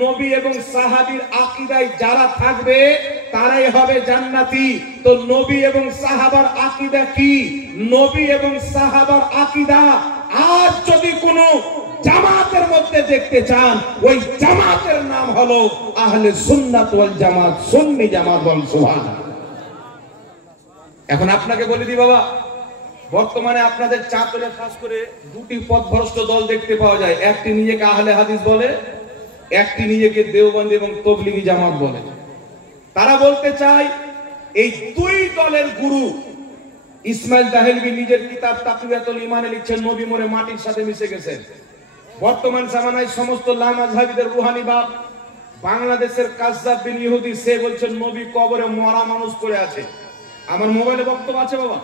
নবী এবং সাহাবীর আকীদায় যারা থাকবে তারাই হবে জান্নাতি। তো নবী এবং সাহাবার আকীদা কি? নবী এবং সাহাবার আকীদা আজ যদি কোনো জামাতের মধ্যে দেখতে চান, ওই জামাতের নাম হলো আহলে সুন্নাত ওয়াল জামাত, সুন্নি জামাত। বল সুবহানাল্লাহ। এখন আপনাকে বলে দিই বাবা, বর্তমানে আপনাদের চাঁদপুরে খাস করে দুটি পথভ্রষ্ট দল দেখতে পাওয়া যায়। একটি নিজেকে আহলে হাদিস বলে, একটি নিজেকে দেওবন্দি এবং তবলিগি জামাত বলে। তারা বলতে চায় এই দুই দলের গুরু ইসমাইল দাহলভী নিজের কিতাব তাকওয়াতুল ঈমানে লিখছেন নবী মরে মাটির সাথে মিশে গেছেন। বর্তমান জামানায় সমস্ত লামাযহাবীদের রুহানি বাপ বাংলাদেশের কাযযাব বিন ইহুদি, সে বলছেন নবী কবরে মরা মানুষ পড়ে আছে। আমার মোবাইলে বক্তব্য আছে বাবা,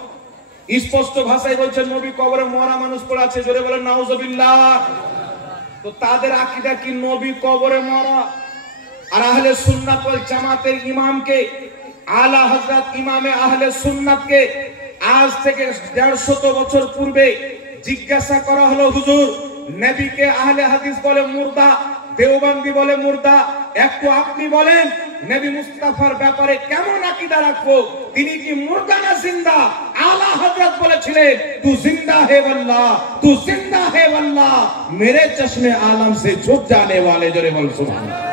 স্পষ্ট ভাষায় বলছেন নবী কবরে মরা মানুষ পড়ে আছে। জোরে বলেন নাউজুবিল্লাহ। তো তাদের আকীদা কি নবী কবরে মরা? আর আহলে সুন্নাত ওয়াল জামাতের ইমামকে, আলা হযরত ইমামে আহলে সুন্নাতকে আজ থেকে 150 বছর পূর্বে জিজ্ঞাসা করা হলো, হুজুর নবীকে আহলে হাদিস বলে মুর্দা, দেওবন্দি বলে মুর্দা, একটু আপনি বলেন নবী মুস্তাফার ব্যাপারে কেমন আকীদা রাখবো, তিনি কি মুর্দা না জিন্দা? আলা হযরত বলেছিলেন তু জিন্দা হে ওয়াল্লাহ, তু জিন্দা হে ওয়াল্লাহ, মেরে চশমে আলম সে ঝুক जाने वाले। জোরে বল সুবহানাল্লাহ।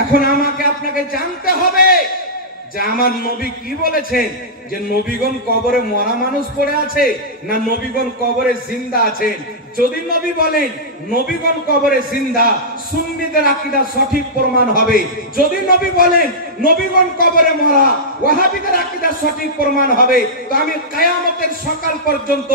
এখন আমাকে আপনাকে জানতে হবে যে আমার নবী কি বলেছেন, যে নবীগণ কবরে মরা মানুষ পড়ে আছে না নবীগণ কবরে জিন্দা আছেন। যদি নবী বলেন নবীগণ কবরে জিন্দা, সুন্নি সুন্নিদের আকীদা সঠিক প্রমাণ হবে। যদি নবী বলেন নবীগণ কবরে মরা, ওয়াহাবিদের আকীদা সঠিক প্রমাণ হবে। তো আমি কিয়ামতের সকাল পর্যন্ত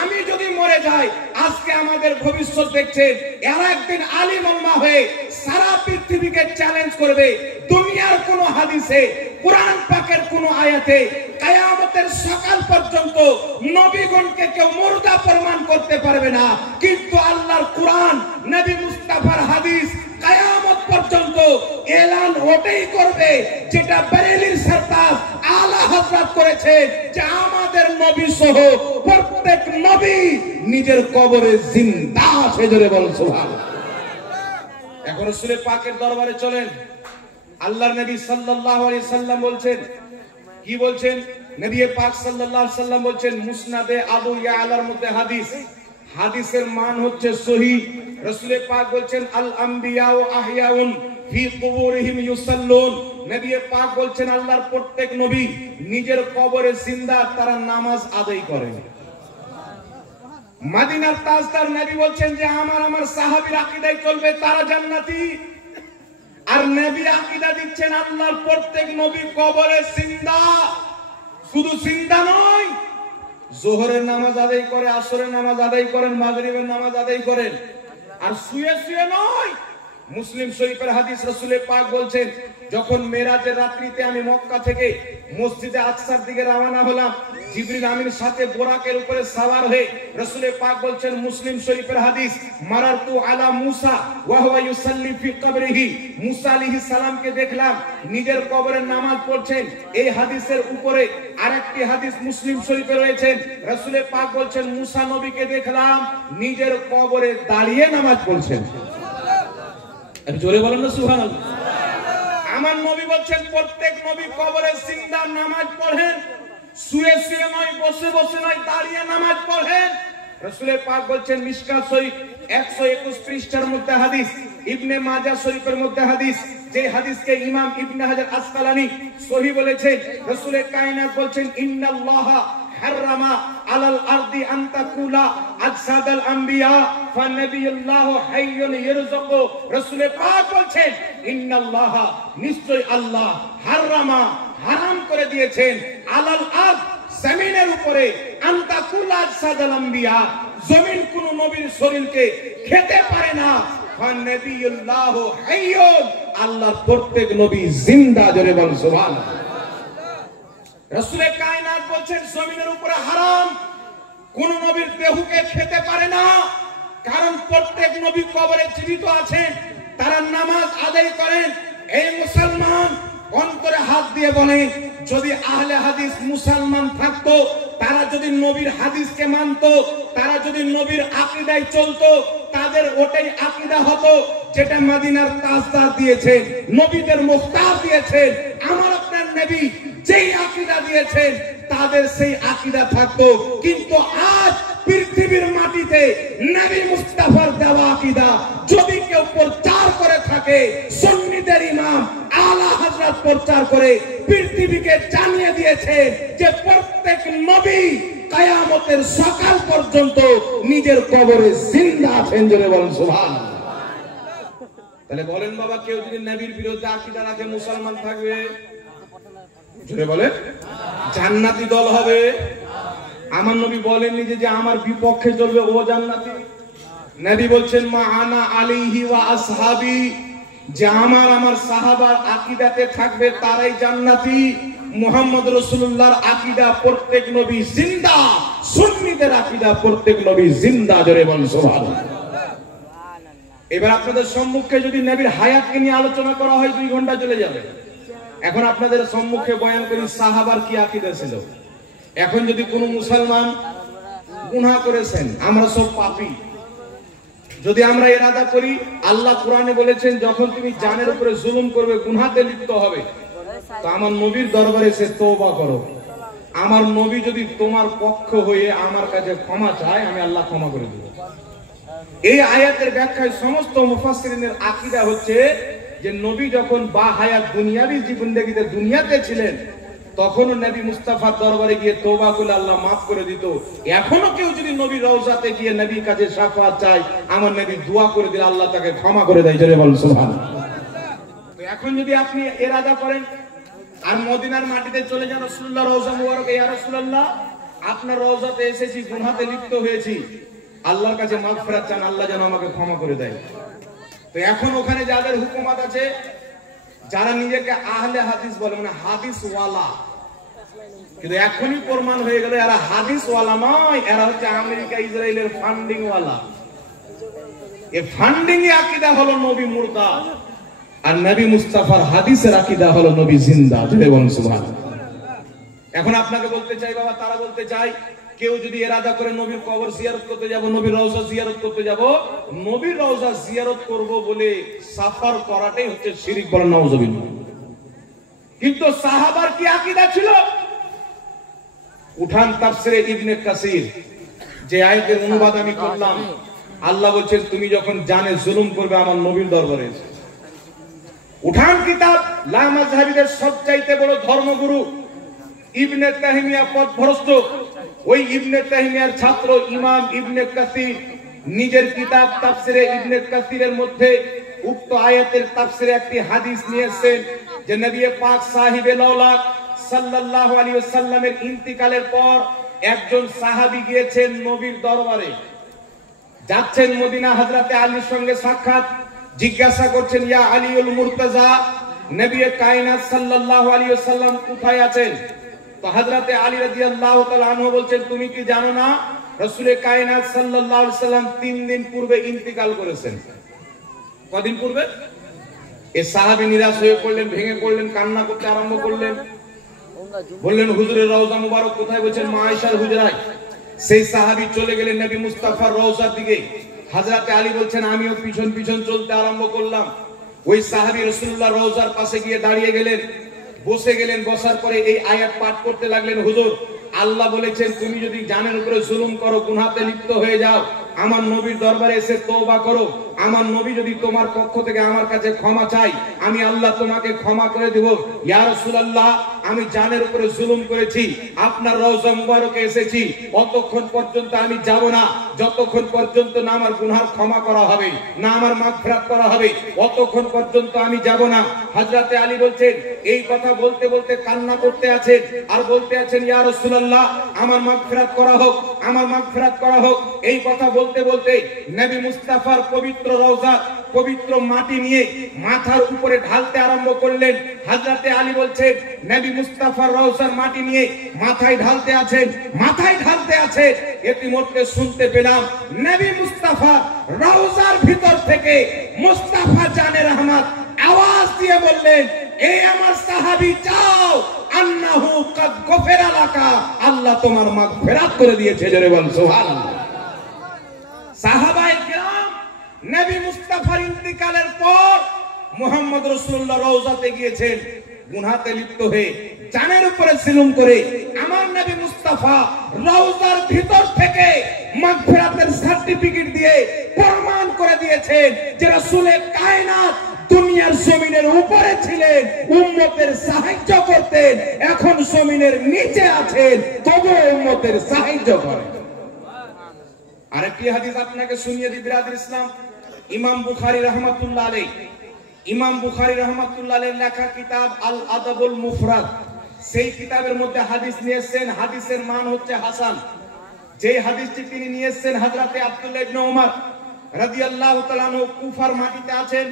আমি যদি মরে যাই, আজকে আমাদের ভবিষ্যৎ দেখছেন, এরা একদিন আলিম উম্মাহ হয়ে সারা পৃথিবীকে চ্যালেঞ্জ করবে। দুনিয়ার কোন হাদিসে, কুরআন পাকের কোন আয়াতে কিয়ামতের সকাল পর্যন্ত নবীগণকে কেউ মুর্দা প্রমাণ করতে পারবে না। কিন্তু আল্লাহর কুরআন, নবী মুস্তাফার হাদিস কিয়ামত পর্যন্ত এলান ওটাই করবে যেটা বেরেলির সরতাজ আলা হযরত করেছে, যে আমাদের নবী সহ প্রত্যেক নবী নিজের কবরে জিন্দা আছে। জোরে বল সুবহানাল্লাহ। এখন রাসূল পাকের দরবারে চলেন। আল্লাহর নবী সাল্লাল্লাহু আলাইহি সাল্লাম বলছেন, কি বলছেন? নবী পাক সাল্লাল্লাহু আলাইহি সাল্লাম বলছেন, মুসনাদে আবু ইয়ালার মধ্যে হাদিস, হাদিসের মান হচ্ছে সহিহ। রাসূল পাক বলছেন, আল আম্বিয়া ও আহয়াউন ফি কুবুরিহিম ইউসাল্লুন। নবী পাক বলছেন, আল্লাহর প্রত্যেক নবী নিজের কবরে জিন্দা, তারা নামাজ আদায় করেন। মদিনার তাজদার নবী বলছেন যে আমার সাহাবীর আকীদায় চলবে, তারা জান্নাতি। আর নবী আকীদা দিচ্ছেন আল্লাহর প্রত্যেক নবী কবরে জিন্দা। শুধু জিন্দা নয়, যোহরের নামাজ আদায় করে, আসরের নামাজ আদায় করেন, মাগরিবের নামাজ আদায় করেন। আর শুয়ে শুয়ে নয়, মুসলিম শরীফের হাদিস, রাসূল পাক বলছেন, যখন মেরাজের রাত্রিতে আমি মক্কা থেকে মসজিদে আকসার দিকে রওনা হলাম, জিবরিল আমিন সাথে বোরাকের উপরে সওয়ার হয়ে, রাসূল পাক বলছেন, মুসলিম শরীফের হাদিস, মারারতু আলা মুসা ওয়া হুয়া ইউসাল্লি ফি কবরিহি। মুসা আলাইহিস সালামকে দেখলাম নিজের কবরে নামাজ পড়ছেন। এই হাদিসের উপরে আরেকটি হাদিস মুসলিম শরীফে রয়েছে, রাসূল পাক বলছেন, মুসা নবীকে দেখলাম নিজের কবরে দাঁড়িয়ে নামাজ পড়ছেন। একটু জোরে বলেন না সুবহানাল্লাহ। আমার নবী বলছেন, প্রত্যেক নবী কবরে জিন্দা নামাজ পড়েন, শুয়ে শুয়ে নয়, বসে বসে নয়, দাঁড়িয়ে নামাজ পড়েন। রাসূল পাক বলছেন, মিশকাত শরীফ 121 পৃষ্ঠার মধ্যে হাদিস, ইবনে মাজাহ শরীফের মধ্যে হাদিস, যে হাদিসকে ইমাম ইবনে হাজার আসকালানী সহিহ বলেছেন। রাসূল কায়নাত বলছেন, ইন্নাল্লাহা হারামা আলাল আরদি আন তাকুলা আজসাদাল আম্বিয়া ফানাবিয়ুল্লাহু হাইয়ুন ইয়ারযুকু। রাসূল পাক বলছেন, ইন্নাল্লাহা, নিশ্চয় আল্লাহ, হারামা, হারাম করে দিয়েছেন, আলাল আরদ, জমিনের উপরে, আন তাকুলা আজসাদাল আম্বিয়া, জমিন কোন নবীর শরীরকে খেতে পারে না। ফানাবিয়ুল্লাহু হাইয়ুন, আল্লাহর প্রত্যেক নবী জিন্দা। জোরে বল সুবহানাল্লাহ। রাসূল কায়নাত বলছেন, জমিনের উপরে হারাম, কোন নবীর দেহকে খেতে পারে না, কারণ প্রত্যেক নবী কবরে জীবিত আছেন, তারা নামাজ আদায় করেন। এই মুসলমান অন্তরে হাত দিয়ে বলেন, যদি আহলে হাদিস মুসলমান থাকতো, তারা যদি নবীর হাদিসকে মানতো, তারা যদি নবীর আকীদায় চলতো, তাদের ওটাই আকীদা হতো যেটা মদিনার তাজদার দিয়েছেন, নবীদের মুখতার দিয়েছেন, আমার আপনার নবী যেই আকীদা দিয়েছেন, তাদের সেই আকীদা থাকতো। কিন্তু আজ পৃথিবীর মাটিতে নবী মুস্তাফার দেওয়া আকীদা যদি কেউ প্রচার করে থাকে, সুন্নিদের ইমাম আলা হযরত প্রচার করে পৃথিবীকে জানিয়ে দিয়েছে যে প্রত্যেক নবী কিয়ামতের সকাল পর্যন্ত নিজের কবরে জিন্দা আছেন। জোরে বলেন সুবহানাল্লাহ। তাহলে বলেন বাবা, কেউ যদি নবীর বিরুদ্ধে আকীদা রাখে, মুসলমান থাকবে? জোরে বলেন, জান্নাতি দল হবে? আমার নবী বলেননি যে আমার বিপক্ষে চলবে ও জান্নাতি। নবী বলছেন, মা আনা আলাইহি ওয়া আসহাবি, যে আমার সাহাবার আকীদাতে থাকবে তারাই জান্নাতি। মুহাম্মদ রাসূলুল্লাহর আকীদা প্রত্যেক নবী জিন্দা, সুন্নিদের আকীদা প্রত্যেক নবী জিন্দা। জোরে বলেন সুবহানাল্লাহ। এবার আপনাদের সম্মুখে যদি নবীর হায়াতকে নিয়ে আলোচনা করা হয়, 2 ঘন্টা চলে যাবে। এখন আপনাদের সম্মুখে বয়ান করি সাহাবার কি আকীদা ছিল। এখন যদি কোন মুসলমান গুনাহ করেছেন, আমরা সব পাপী, যদি আমরা ইরাদা করি, আল্লাহ কোরআনে বলেছেন যখন তুমি জানের উপরে জুলুম করবে, গুনাহতে লিপ্ত হবে, তো আমার নবীর দরবারে এসে তওবা করো। আমার নবী যদি তোমার পক্ষ হয়ে আমার কাছে ক্ষমা চায়, আমি আল্লাহ ক্ষমা করে দেব। এই আয়াতের ব্যাখ্যায় সমস্ত মুফাসসিরিনের আকীদা হচ্ছে যে নবী যখন বা হায়াত দুনিয়াবী জীবনদেগীতে দুনিয়াতে ছিলেন, তখনও নবী মুস্তাফার দরবারে গিয়ে তওবা করলে আল্লাহ মাফ করে দিত। এখনো কেউ যদি নবীর রওজাতে গিয়ে নবীর কাছে শাফাআত চায়, আমার নবী দোয়া করে দিলে আল্লাহ তাকে ক্ষমা করে দেয়। জোরে বলুন সুবহানাল্লাহ। তো এখন যদি আপনি ইরাদা করেন আর মদিনার মাটিতে চলে যান রাসূলুল্লাহ রওজা মুবারকে, ইয়া রাসূলুল্লাহ আপনার রওজাতে এসেছি, গুনাহতে লিপ্ত হয়েছি, আল্লাহর কাছে মাগফিরাত চান, আল্লাহ যেন আমাকে ক্ষমা করে দেয়। তো এখন ওখানে যাদের হুকুমত আছে, যারা নিজেকে আহলে হাদিস বলে, মানে হাদিস ওয়ালা, কিন্তু এখনই প্রমাণ হয়ে গেল এরা হাদিস ওয়ালা নয়, এরা হচ্ছে আমেরিকা ইসরায়েলের ফান্ডিং ওয়ালা। এই ফান্ডিং এ আকীদা হলো নবী মুর্দা, আর নবী মুস্তাফার হাদিসের আকীদা হলো নবী জিন্দা। জোরে বলুন সুবহানাল্লাহ। এখন আপনাকে বলতে চাই বাবা, তারা বলতে চাই কেউ যদি ইরাদা করে নবীর কবর জিয়ারত করতে যাব, নবীর রওজা জিয়ারত করতে যাব, নবীর রওজা জিয়ারত করব বলে সাফার করাটাই হচ্ছে শিরক, বলেন নাউজুবিল্লাহ। কিন্তু সাহাবার কি আকীদা ছিল? উঠান তাফসিরে ইবনে কাসির, যে আয়াতের অনুবাদ আমি করলাম, আল্লাহ বলেন তুমি যখন জানে জুলুম করবে আমার নবীর দরবারে, উঠান কিতাব লা মাযহাবীদের সবচাইতে বড় ধর্মগুরু ইবনে তাইমিয়া পথভ্রষ্ট, ওই ইবনে তাইমিয়ার ছাত্র ইমাম ইবনে কাসির নিজের কিতাব তাফসিরে ইবনে কাসিরের মধ্যে উক্ত আয়াতের তাফসিরে একটি হাদিস নিয়েছেন যে নবী পাক সাহিবে লাওলাক সাল্লাল্লাহু আলাইহি ওয়াসাল্লামের ইন্তিকালের পর একজন সাহাবী গিয়েছেন নবীর দরবারে, যাচ্ছেন মদিনা, হযরতে আলীর সঙ্গে সাক্ষাৎ, জিজ্ঞাসা করছেন ইয়া আলীউল মুরতাজা, নবী কায়নাত সাল্লাল্লাহু আলাইহি ওয়াসাল্লাম কোথায় আছেন? তো হযরতে আলী রাদিয়াল্লাহু তাআলা আনহু বলছেন তুমি কি জানো না রাসূল কায়নাত সাল্লাল্লাহু আলাইহি ওয়াসাল্লাম 3 দিন পূর্বে ইন্তিকাল করেছেন। কদিন পূর্বে? এই সাহাবী নিরাশ হয়ে পড়লেন, ভেঙে পড়লেন, কান্না করতে আরম্ভ করলেন, বললেন হুজুরের রওজা মুবারক কোথায়? বলেন মা আয়েশার হুজরায়। সেই সাহাবী চলে গেলেন নবী মুস্তাফার রওজার দিকে। হযরতে আলী বলছেন আমিও পিছন পিছন চলতে আরম্ভ করলাম। ওই সাহাবী রাসূলুল্লাহ রওজার পাশে গিয়ে দাঁড়িয়ে গেলেন, বসে গেলেন। বসার পরে এই আয়াত পাঠ করতে লাগলেন, হুজুর আল্লাহ বলেছেন তুমি যদি জানের উপরে জুলুম করো, গুনাহতে লিপ্ত হয়ে যাও, আমার নবীর দরবারে এসে তওবা করো, আমার নবী যদি তোমার পক্ষ থেকে আমার কাছে ক্ষমা চাই, আমি আল্লাহ তোমাকে ক্ষমা করে দেব। ইয়া রাসূলুল্লাহ আমি জানের উপরে জুলুম করেছি, আপনার রওজা মুবারকে এসেছি, অতক্ষণ পর্যন্ত আমি যাব না যতক্ষণ পর্যন্ত না আমার গুনাহ ক্ষমা করা হবে, না আমার মাগফিরাত করা হবে, অতক্ষণ পর্যন্ত আমি যাব না। হযরতে আলী বলছেন এই কথা বলতে বলতে কান্না করতে আছেন আর বলতে আছেন ইয়া রাসূলুল্লাহ আমার মাগফিরাত করা হোক, আমার মাগফিরাত করা হোক। এই কথা বলতে বলতে নবী মুস্তাফার পবিত্র রওজা পবিত্র মাটি নিয়ে মাথার উপরে ঢালতে আরম্ভ করলেন। হযরতে আলী বলছেন নবী মুস্তাফার রওজার মাটি নিয়ে মাথায় ঢালতে আছেন, মাথায় ঢালতে আছেন। ইতিমধ্যে শুনতে পেলাম নবী মুস্তাফার রওজার ভিতর থেকে মুস্তাফা জানে রহমত আওয়াজ দিয়ে বললেন এই আমার সাহাবী যাও, আন্নাহু কাদ গফিরা লাকা, আল্লাহ তোমার মাগফিরাত করে দিয়েছে। জোরে বল সুবহানাল্লাহ। সাহাবায়ে কিরাম নবী মুস্তাফার ইন্তিকালের পর মুহাম্মদ রাসূলুল্লাহ রওজাতে গিয়েছেন, গুনাহতে লিপ্ত হয়ে জানের উপরে জুলুম করে আমার নবী মুস্তাফা রওজার ভিতর থেকে মাগফিরাতের সার্টিফিকেট দিয়ে প্রমাণ করে দিয়েছেন যে রাসূলে কায়নাত দুনিয়ার জমিনের উপরে ছিলেন, উম্মতের সাহায্য করতেন, এখন জমিনের নিচে আছেন তবুও উম্মতের সাহায্য করেন। আরেকটি হাদিস আপনাকে শুনিয়ে দিই বিরাদর ইসলাম, ইমাম বুখারী রাহমাতুল্লাহ আলাইহি, ইমাম বুখারী রাহমাতুল্লাহ আলাইহির লেখা কিতাব আল আদাবুল মুফরাদ, সেই কিতাবের মধ্যে হাদিস নিয়েছেন, হাদিসের মান হচ্ছে হাসান। যে হাদিসটি তিনি নিয়েছেন হযরতে আব্দুল্লাহ ইবনে ওমর রাদিয়াল্লাহু তাআলা আনহু কুফার মাটিতে আছেন,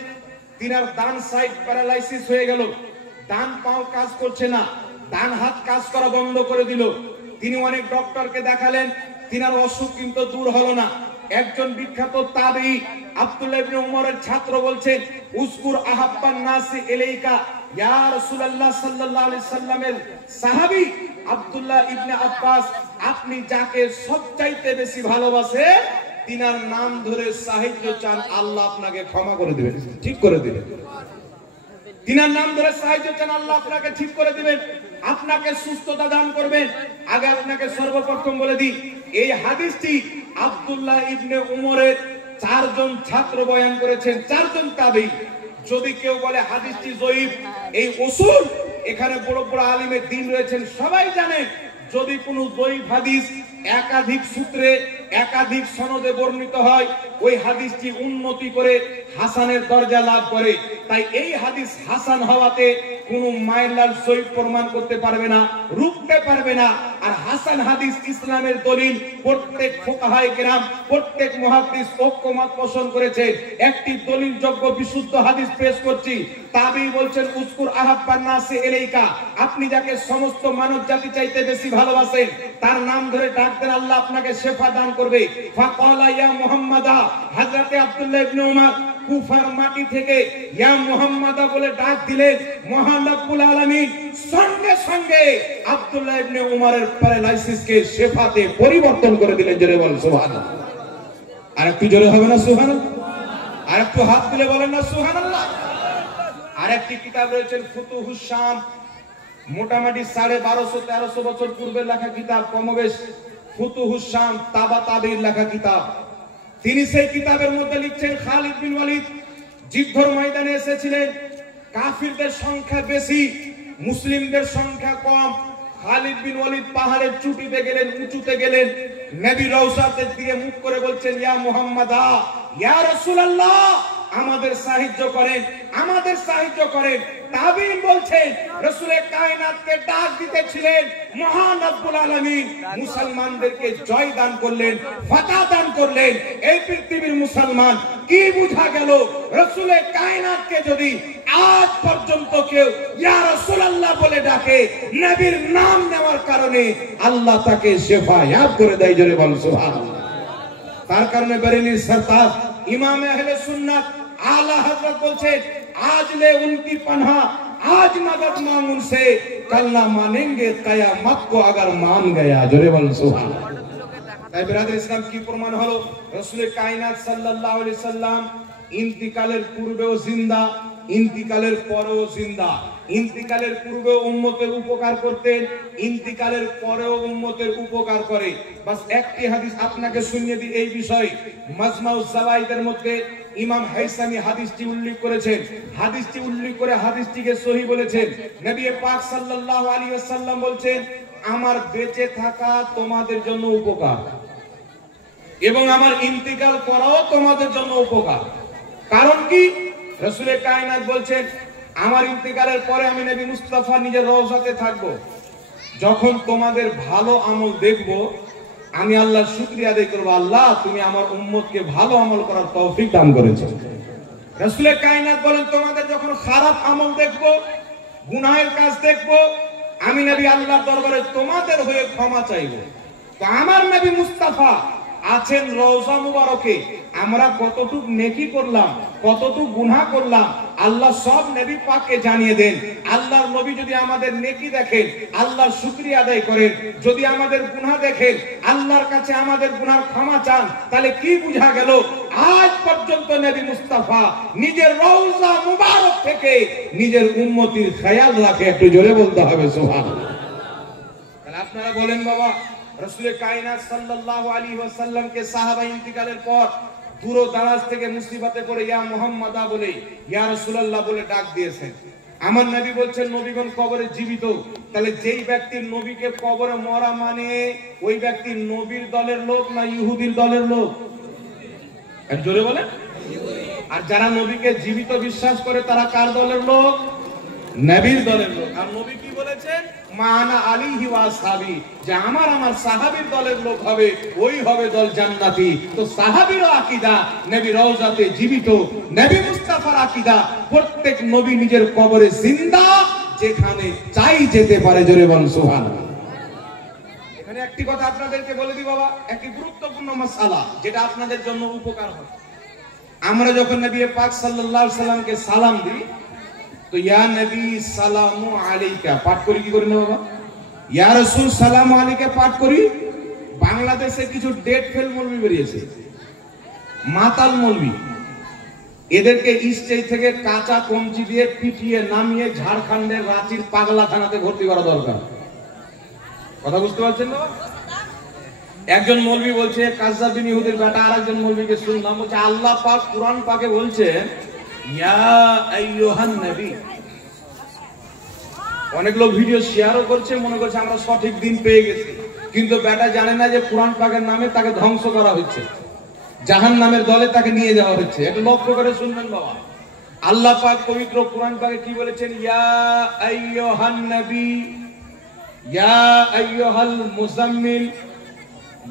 তিনার ডান সাইড প্যারালাইসিস হয়ে গেল, ডান পাও কাজ করছে না, ডান হাত কাজ করা বন্ধ করে দিল। তিনি অনেক ডক্টরকে দেখালেন, তিনার অসুখ কিন্তু দূর হলো না। একজন বিখ্যাত তাবেঈ আব্দুল্লাহ ইবনে ওমরের ছাত্র বলছেন উযকুর আহাব্বান নাসি ইলাইকা ইয়া রাসূলুল্লাহ সাল্লাল্লাহু আলাইহি সাল্লামের সাহাবী আব্দুল্লাহ ইবনে আব্বাস, আপনি যাকে সবচাইতে বেশি ভালোবাসেন তিনার নাম ধরে সাহায্য চান, আল্লাহ আপনাকে ক্ষমা করে দিবেন, ঠিক করে দিবেন। তিনার নাম ধরে সাহায্য চান, আল্লাহ আপনাকে ঠিক করে দিবেন, আপনাকে সুস্থতা দান করবেন। আগে আপনাকে সর্বপ্রথম বলে দিই এই হাদিসটি আব্দুল্লাহ ইবনে উমরের 4 জন ছাত্র বয়ান করেছেন, 4 জন তাবেঈ। যদি কেউ বলে হাদিসটি জয়ীফ, এই উসুল এখানে বড় বড় আলিমের দিন রয়েছেন, সবাই জানেন যদি কোনো দৈব হাদিস একাধিক সূত্রে একাধিক সনদে বর্ণিত হয়, ওই হাদিসটি উন্নতি করে হাসানের দরজা লাভ করে। তাই এই হাদিস হাসান হওয়াতে কোনো মাইলাল সহিহ প্রমাণ করতে পারবে না, রুখতে পারবে না। আর হাসান হাদিস ইসলামের দলিল। প্রত্যেক ফুকাহায়ে কেরাম, প্রত্যেক মুহাদ্দিস ঐক্যমত পোষণ করেছে। একটি দলিলযোগ্য বিশুদ্ধ হাদিস পেশ করছি। তাবী বলছেন উযকুর আহাব্বান নাসি ইলাইকা, আপনি যাকে সমস্ত মানব জাতি চাইতে বেশি ভালোবাসেন তার নাম ধরে ডাক দেন, আল্লাহ আপনাকে শিফা দান করবে। ফাকালা ইয়া মুহাম্মাদা, হযরতে আব্দুল্লাহ ইবনে উমর কুফার মাটি থেকে ইয়া মুহাম্মাদা বলে ডাক দিলেন। মহান রব্বুল আলামিন সঙ্গে সঙ্গে আব্দুল্লাহ ইবনে উমরের প্যারালাইসিসকে শিফাতে পরিবর্তন করে দিলেন। জোরে বলেন সুবহানাল্লাহ। আর একটু জোরে হবে না সুবহানাল্লাহ? আর একটু হাত তুলে বলেন না সুবহানাল্লাহ? আরেকটি কিতাব রয়েছে ফুতুহুশ শাম, মোটামুটি 1250-1300 বছর পূর্বে লেখা কিতাব, কমবেশ ফুতুহুশ শাম তাবাতাবির লেখা কিতাব। তিনি সেই কিতাবের মধ্যে লিখছেন খালিদ বিন ওয়ালিদ যুদ্ধের ময়দানে এসেছিলেন, কাফিরদের সংখ্যা বেশি, মুসলিমদের সংখ্যা কম। খালিদ বিন ওয়ালিদ পাহাড়ের চুটিতে গেলেন, উঁচুতে গেলেন, নবী রওজাতের দিকে মুখ করে বলছেন ইয়া মুহাম্মাদা, ইয়া রাসূলুল্লাহ, আমাদের সাহায্য করেন, আমাদের সাহায্য করেন। তাবিঈন বলছেন রাসূলে কায়নাতকে ডাক দিতেছিলেন, মহান রব্বুল আলামিন মুসলমানদেরকে জয় দান করলেন, ফাতহ দান করলেন। এই পৃথিবীর মুসলমান কি বুঝা গেল? রাসূলে কায়নাতকে যদি আজ পর্যন্ত কেউ ইয়া রাসূলুল্লাহ বলে ডাকে, নবীর নাম নেওয়ার কারণে আল্লাহ তাকে শিফা ইয়াব করে দেয়। জোরে বল সুবহানাল্লাহ। তার কারণে বেরেলির সরতাজ ইমাম আহলে সুন্নাত आला हजरत बोलते आज ले उनकी पनाह, आज मदद मांग उनसे, कल ना मानेंगे कयामत को अगर मान गया। जोरे बोल सुभान अल्लाह। তাই ব্রাদার ইসলাম কি প্রমাণ হলো? রাসূল কায়নাত সাল্লাল্লাহু আলাইহি সাল্লাম ইন্তিকালের পূর্বেও জিন্দা, ইন্তিকালের পরেও জিন্দা। ইন্তিকালের পূর্বে উম্মতের উপকার করতেন, ইন্তিকালের পরেও উম্মতের উপকার করে। বাস একটি হাদিস আপনাকে শুনিয়ে দিই এই বিষয়ে। মাজমাউজ জাওয়াইদের মধ্যে ইমাম হাইসামি হাদিসটি উল্লেখ করেছেন। হাদিসটি উল্লেখ করে হাদিসটিকে সহিহ বলেছেন। নবী পাক সাল্লাল্লাহু আলাইহি ওয়াসাল্লাম বলেন, আমার বেঁচে থাকা তোমাদের জন্য উপকার এবং আমার ইন্তিকাল করাও তোমাদের জন্য উপকার। কারণ কি? রাসূল কায়নাত বলছেন আমার ইন্তিকালের পরে আমি নবী মুস্তাফা নিজের রওজাতে থাকব। যখন তোমাদের ভালো আমল দেখব আমি আল্লাহর শুকরিয়া আদায় করব, আল্লাহ তুমি আমার উম্মতকে ভালো আমল করার তৌফিক দান করেছো। রাসূল কায়নাত বলেন তোমাদের যখন খারাপ আমল দেখব, গুনাহের কাজ দেখব, আমি নবী আল্লাহর দরবারে তোমাদের হয়ে ক্ষমা চাইব। তো আমার নবী মুস্তাফা আছেন রওজা মুবারকে, আমরা কতটুকু নেকি করলাম, কতটুকু গুনাহ করলাম, আল্লাহ সব নবী পাককে জানিয়ে দেন। আল্লাহর নবী যদি আমাদের নেকি দেখেন আল্লাহর শুকরিয়া আদায় করেন, যদি আমাদের গুনাহ দেখেন আল্লাহর কাছে আমাদের গুনাহর ক্ষমা চান। তাহলে কি বুঝা গেল? আজ পর্যন্ত নবী মুস্তাফা নিজের রওজা মুবারক থেকে নিজের উম্মতির খেয়াল রাখে। একটু জোরে বলতে হবে সুবহানাল্লাহ। তাহলে আপনারা বলেন বাবা, রাসূল কায়নাত সাল্লাল্লাহু আলাইহি ওয়াসাল্লাম কে সাহাবা ইন্তিকালের পর দূর দারাজ থেকে মুসিবতে পড়ে ইয়া মুহাম্মাদা বলে, ইয়া রাসূলুল্লাহ বলে ডাক দিয়েছেন। আমার নবী বলছেন নবীগণ কবরে জীবিত। তাহলে যেই ব্যক্তির নবীকে কবরে মরা মানে ওই ব্যক্তি নবীর দলের লোক না ইহুদির দলের লোক? আর জোরে বলেন। আর যারা নবীকে জীবিত বিশ্বাস করে তারা কার দলের লোক? নবীর দলের লোক। আর নবী কি বলেছেন? মানা আলিহি ওয়া আসহাবি, যে আমার সাহাবীর দলের লোক হবে ওই হবে দল জান্নাতি। তো সাহাবীর আকীদা নবী রওজাতে জীবিত, নবী মুস্তাফার আকীদা প্রত্যেক নবী নিজের কবরে জিন্দা, যেখানে চাই যেতে পারে। জোরে বল সুবহানাল্লাহ। এখানে একটি কথা আপনাদেরকে বলে দিই বাবা, একটি গুরুত্বপূর্ণ মাসআলা যেটা আপনাদের জন্য উপকার হবে। আমরা যখন নবী পাক সাল্লাল্লাহু আলাইহি সাল্লামকে সালাম দিই তো ইয়া নবী সালামু আলাইকা পাঠ করি, কি করি না বাবা? ইয়া রাসূল সালামু আলাইকা পাঠ করি। বাংলাদেশে কিছু ডেট ফেল মৌলবি বেরিয়েছে, মাতাল মৌলবি। এদেরকে স্টেজ থেকে কাঁচা কঞ্চি দিয়ে পিটিয়ে নামিয়ে ঝাড়খণ্ডের রাঁচির পাগলাখানাতে ভর্তি করা দরকার। কথা বুঝতে পারছেন বাবা? একজন মৌলবি বলছে কাজ্জাব বিন ইহুদির বেটা, আরেকজন মৌলবিকে শুনলাম বলছে আল্লাহ পাক কুরআন পাকে বলছেন ইয়া আইয়ুহান নবী। অনেক লোক ভিডিও শেয়ারও করছে, মনে করছে আমরা সঠিক দিন পেয়ে গেছি, কিন্তু বেটা জানে না যে কুরআন পাকের নামে তাকে ধ্বংস করা হচ্ছে, জাহান্নামের দলে তাকে নিয়ে যাওয়া হচ্ছে। একটু লক্ষ্য করে শুনবেন বাবা। আল্লাহ পাক পবিত্র কুরআন পাকে কি বলেছেন? ইয়া আইয়ুহান নবী, ইয়া আইয়ুহাল মুজাম্মিল,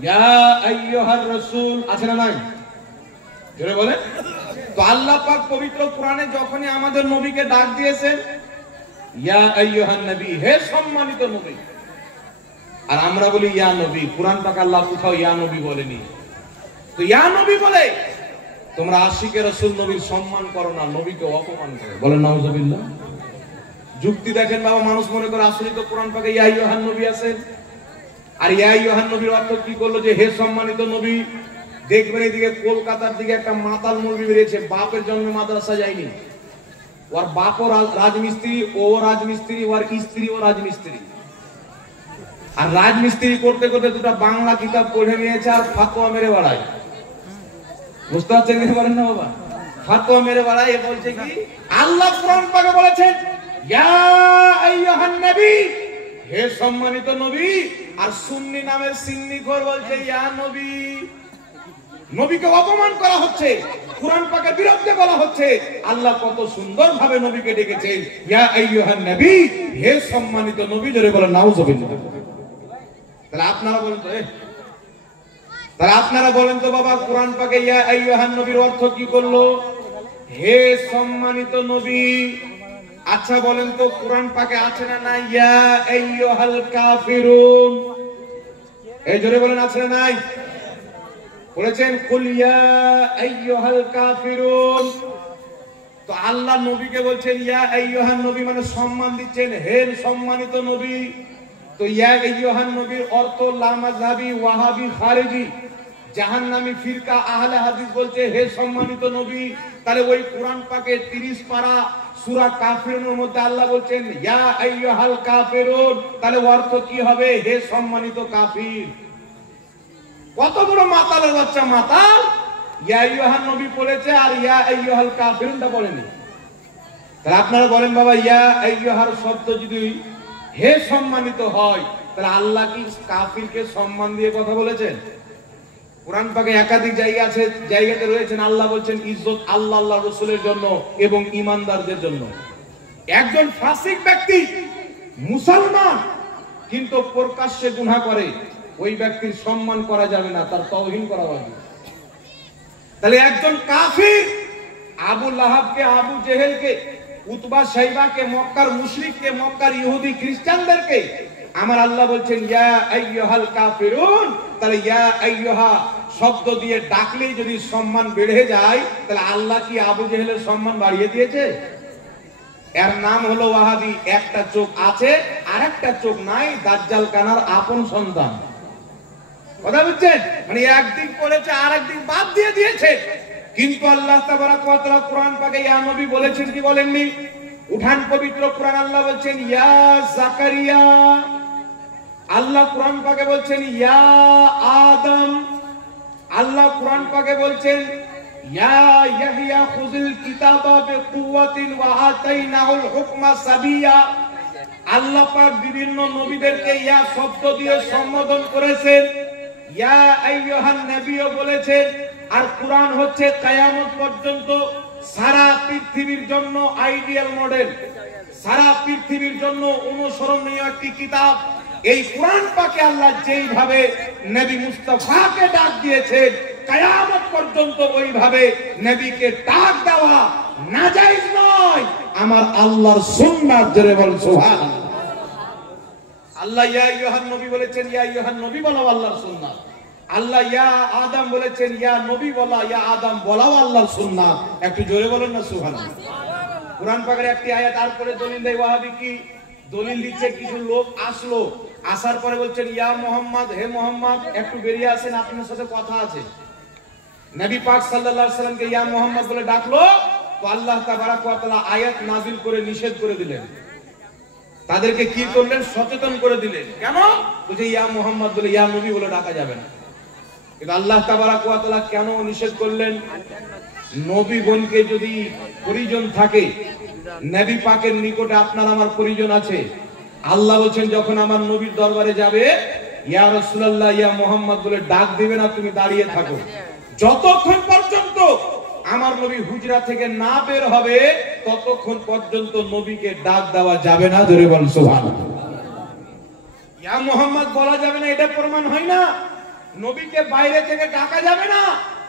ইয়া আইয়ুহার রাসূল, আছে না নাই? জোরে বলেন। তো আল্লাহ পাক পবিত্র কোরআনে যখনই আমাদের নবীকে ডাক দিয়েছেন ইয়া আইয়ুহান নবী, হে সম্মানিত নবী, আর আমরা বলি ইয়া নবী। কোরআন পাক আল্লাহ কোথাও ইয়া নবী বলেনি। তো ইয়া নবী বলে তোমরা আশিকে রাসূল নবীর সম্মান করো না, নবীকে অপমান করো। বলেন নাউজুবিল্লাহ। যুক্তি দেখেন বাবা, মানুষ মনে করে আসলে তো কোরআন পাকে ইয়া আইয়ুহান নবী আছে, আর ইয়া আইয়ুহান নবীর অর্থ কি করলো যে হে সম্মানিত নবী। দেখবেন এদিকে কলকাতার দিকে একটা মাতাল মুরগি বেরিয়েছে, বাপের জন্মে মাদ্রাসা যায়নি, ওর বাপও রাজমিস্ত্রি, ও রাজমিস্ত্রি, ওর স্ত্রী ও রাজমিস্ত্রি, আর রাজমিস্ত্রি করতে করতে দুটো বাংলা কিতাব পড়ে নিয়েছে আর ফাতোয়া মেরে বেড়ায়। বুঝতে পারছেন কি বলেন না বাবা? ফাতোয়া মেরে বেড়ায়। এ বলছে কি আল্লাহ কোরআন পাকে বলেছেন ইয়া আইয়ুহান নবী, হে সম্মানিত নবী, আর সুন্নি নামের সিন্নিখোর বলছে ইয়া নবী। নবীকে অপমান করা হচ্ছে, কুরআন পাকের বিরুদ্ধে বলা হচ্ছে। আল্লাহ কত সুন্দর ভাবে নবীকে ডেকেছেন ইয়া আইয়ুহান নবী, হে সম্মানিত নবী। জোরে বলেন নাউজুবিল্লাহ। তাহলে আপনারা বলেন তো বাবা, কোরআন পাকে ইয়া আইয়ুহান নবীর অর্থ কি করলো? হে সম্মানিত নবী। আচ্ছা বলেন তো কোরআন পাকে আছে না নাই ইয়া আইয়ুহাল কাফিরুন? এই জোরে বলেন আছে না নাই? বলেছেন কুল ইয়া আইয়ুহাল কাফিরুন। তো আল্লাহ নবীকে বলছেন ইয়া আইয়ুহান নবী, মানে সম্মান দিচ্ছেন, হে সম্মানিত নবী। তো ইয়া আইয়ুহান নবীর অর্থ লামাযহাবি, ওয়াহাবি, খারিজি, জাহান্নামী ফিরকা, আহলে হাদিস বলছে হে সম্মানিত নবী। তাহলে ওই কোরআন পাকে 30 পারা সূরা কাফিরুনের মধ্যে আল্লাহ বলছেন ইয়া আইয়ুহাল কাফিরুন, তাহলে অর্থ কি হবে? হে সম্মানিত কাফির। কত বড় মাতালের বাচ্চা মাতাল! ইয়া আইয়ুহান নবী বলেছে আর ইয়া আইয়ুহাল কাফিরুনটা বলেনি। তাহলে আপনারা বলেন বাবা, ইয়া আইয়ুহার শব্দ যদি হে সম্মানিত হয়, তাহলে আল্লাহ কি কাফিরকে সম্মান দিয়ে কথা বলেছেন? কোরআন পাকে একাধিক জায়গা আছে, জায়গাতে রয়েছেন আল্লাহ বলছেন ইজ্জত আল্লাহ আল্লাহর রাসূলের জন্য এবং ঈমানদারদের জন্য। একজন ফাসিক ব্যক্তি মুসলমান কিন্তু প্রকাশ্যে গুনাহ করে, ওই ব্যক্তির সম্মান করা যাবে না, তার তাওহীন করা হবে। তাহলে একজন কাফির আবু লাহাবকে, আবু জেহেলকে, উতবা শাইবাকে, মক্কার মুশরিককে, মক্কার ইহুদি খ্রিস্টানদেরকে আমার আল্লাহ বলছেন ইয়া আইয়ুহাল কাফিরুন। তাহলে ইয়া আইয়ুহা শব্দ দিয়ে ডাকলেই যদি সম্মান বেড়ে যায়, তাহলে আল্লাহ কি আবু জেহেলের সম্মান বাড়িয়ে দিয়েছে? এর নাম হলো ওয়াহাবি। একটা চোখ আছে আর একটা চোখ নাই, দাজ্জাল কানার আপন সন্তান। কথা বুঝছেন? মানে একদিক পড়েছে আর একদিক বাদ দিয়ে দিয়েছে। কিন্তু আল্লাহ তাবারাক ওয়া তাআলা কোরআন পাকে ইয়া নবী বলেছেন কি বলেননি? উঠান পবিত্র কোরআন, আল্লাহ বলছেন ইয়া জাকারিয়া। আল্লাহ কোরআন পাকে বলছেন ইয়া আদম। আল্লাহ কোরআন পাকে বলছেন ইয়া ইয়াহইয়া খুযিল কিতাবা বিকুওয়াতিন ওয়া আতাইনাহুল হুকমা সাবিয়া। আল্লাহ পাক বিভিন্ন নবীদেরকে ইয়া শব্দ দিয়ে সম্বোধন করেছেন, ইয়া আইয়ুহান নবীও বলেছেন। আর কোরআন হচ্ছে কিয়ামত পর্যন্ত সারা পৃথিবীর জন্য আইডিয়াল মডেল, সারা পৃথিবীর জন্য অনুসরণীয় একটি কিতাব। এই কোরআন পাকে আল্লাহ যেইভাবে নবী মুস্তাফাকে ডাক দিয়েছেন, কিয়ামত পর্যন্ত ওইভাবে নবীকে ডাক দেওয়া নাজায়েজ নয়। আমার আল্লাহর সুন্নাত, জোরে বল সুবহানাল্লাহ। আল্লাহ ইয়া আইয়ুহান নবী বলেছেন, ইয়া আইয়ুহান নবী বলাও আল্লাহর সুন্নাত। আল্লাহ ইয়া আদম বলেছেন, ইয়া নবী বলা, ইয়া আদম বলাও আল্লাহর সুন্নাত। একটু জোরে বলেন না সুবহানাল্লাহ। কোরআন পাকের একটি আয়াত আর করে দলিল দেয় ওয়াহাবি কি দলিল দিচ্ছে। কিছু লোক আসলো, আসার পরে বলছেন ইয়া মুহাম্মদ, হে মুহাম্মদ একটু বেরিয়ে আসেন, আপনার সাথে কথা আছে। নবী পাক সাল্লাল্লাহু আলাইহি সাল্লামকে ইয়া মুহাম্মদ বলে ডাকলো, তো আল্লাহ তাবারাক ওয়া তাআলা আয়াত নাযিল করে নিষেধ করে দিলেন। তাদেরকে কি করলেন? সচেতন করে দিলেন। কেন? বলছে ইয়া মুহাম্মদ বলে, ইয়া নবী বলে ডাকা যাবে না। কিন্তু আল্লাহ তাবারাক ওয়া তাআলা কেন নিষেধ করলেন? নবীগণকে যদি পরিজন থাকে, নবী পাকের নিকটে আপনার আমার পরিজন আছে, আল্লাহ বলছেন যখন আমার নবীর দরবারে যাবে, ইয়া রাসূলুল্লাহ ইয়া মুহাম্মদ বলে ডাক দিবে না, তুমি দাঁড়িয়ে থাকো। যতক্ষণ পর্যন্ত আমার নবী হুজরা থেকে না বের হবে ততক্ষণ পর্যন্ত নবীকে ডাক দেওয়া যাবে না। জোরে বল সুবহানাল্লাহ। ইয়া মুহাম্মদ বলা যাবে না, এটা প্রমাণ হয় না। নবীকে বাইরে থেকে ডাকা যাবে না,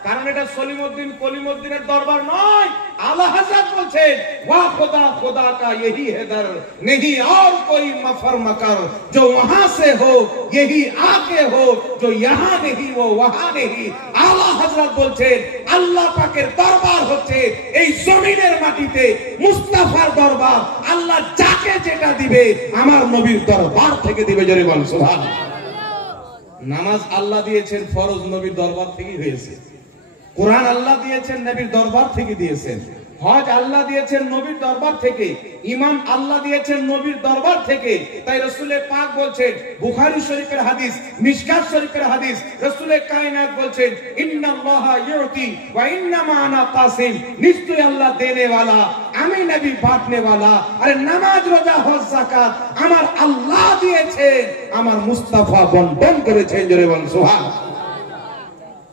কারণ এটা সলিমউদ্দিন কলিমউদ্দিনের দরবার নয়। আলা হযরত বলছেন ওয়া খুদা খুদা কা यही है दर नहीं और कोई मफर मकर जो वहां से हो यही आके हो जो यहां नहीं वो वहां नहीं। আলা হযরত বলছেন আল্লাহ পাকের দরবার হচ্ছে এই জমিনের মাটিতে মুস্তাফার দরবার। আল্লাহ যাকে যেটা দিবে আমার নবীর দরবার থেকে দিবে। জোরে বল সুবহানাল্লাহ। নামাজ আল্লাহ দিয়েছেন ফরজ, নবীর দরবার থেকেই হয়েছে। কোরআন আল্লাহ দিয়েছেন, নবীর দরবার থেকে দিয়েছেন। হজ আল্লাহ দিয়েছেন নবীর দরবার থেকে। ঈমান আল্লাহ দিয়েছেন নবীর দরবার থেকে। তাই রাসূলের পাক বলছেন, বুখারী শরীফের হাদিস, মিশকাত শরীফের হাদিস, রাসূলের কায়নাত বলছেন ইন্নাল্লাহা ইউতি ওয়া ইন্নামা আনা কাসিম, নিশ্চয়ই আল্লাহ দেনে वाला, আমি নবী বাঁটনে वाला। আরে নামাজ রোজা হজ যাকাত আমার আল্লাহ দিয়েছেন, আমার মুস্তাফা বন্টন করেছেন। জোরে বল সুবহানাল্লাহ।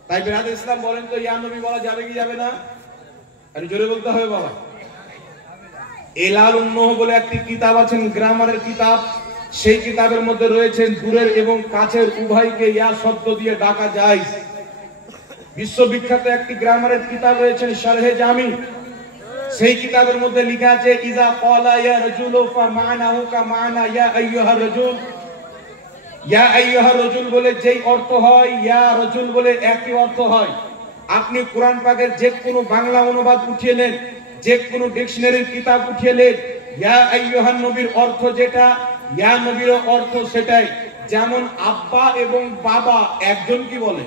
তাই বিরাদর ইসলাম বলেন তো ইয়া নবী বলা যাবে কি যাবে না? আরে জোরে বলতে হবে বাবা। এলালুন নূহ বলে একটি কিতাব আছেন, গ্রামারের কিতাব। সেই কিতাবের মধ্যে রয়েছে দূরের এবং কাছের উভয়কে ইয়া শব্দ দিয়ে ডাকা যায়। বিশ্ববিখ্যাত একটি গ্রামারের কিতাব রয়েছে শারহে জামি। সেই কিতাবের মধ্যে লেখা আছে ইজা ক্বালা ইয়া রাজুলু ফা মানাহু কা মানা ইয়া আইয়ুহার রাজুল। ইয়া আইয়ুহার রাজুল বলে যেই অর্থ হয়, ইয়া রাজুল বলে একই অর্থ হয়। আপনি কোরআন পাকের যে কোনো বাংলা অনুবাদ উঠিয়ে নেন, যে কোনো ডিকশনারির কিতাব উঠিয়ে নেন, ইয়া আইয়ুহান নবীর অর্থ যেটা, ইয়া নবীর অর্থ সেটাই। যেমন আব্বা এবং বাবা একজন কি বলে,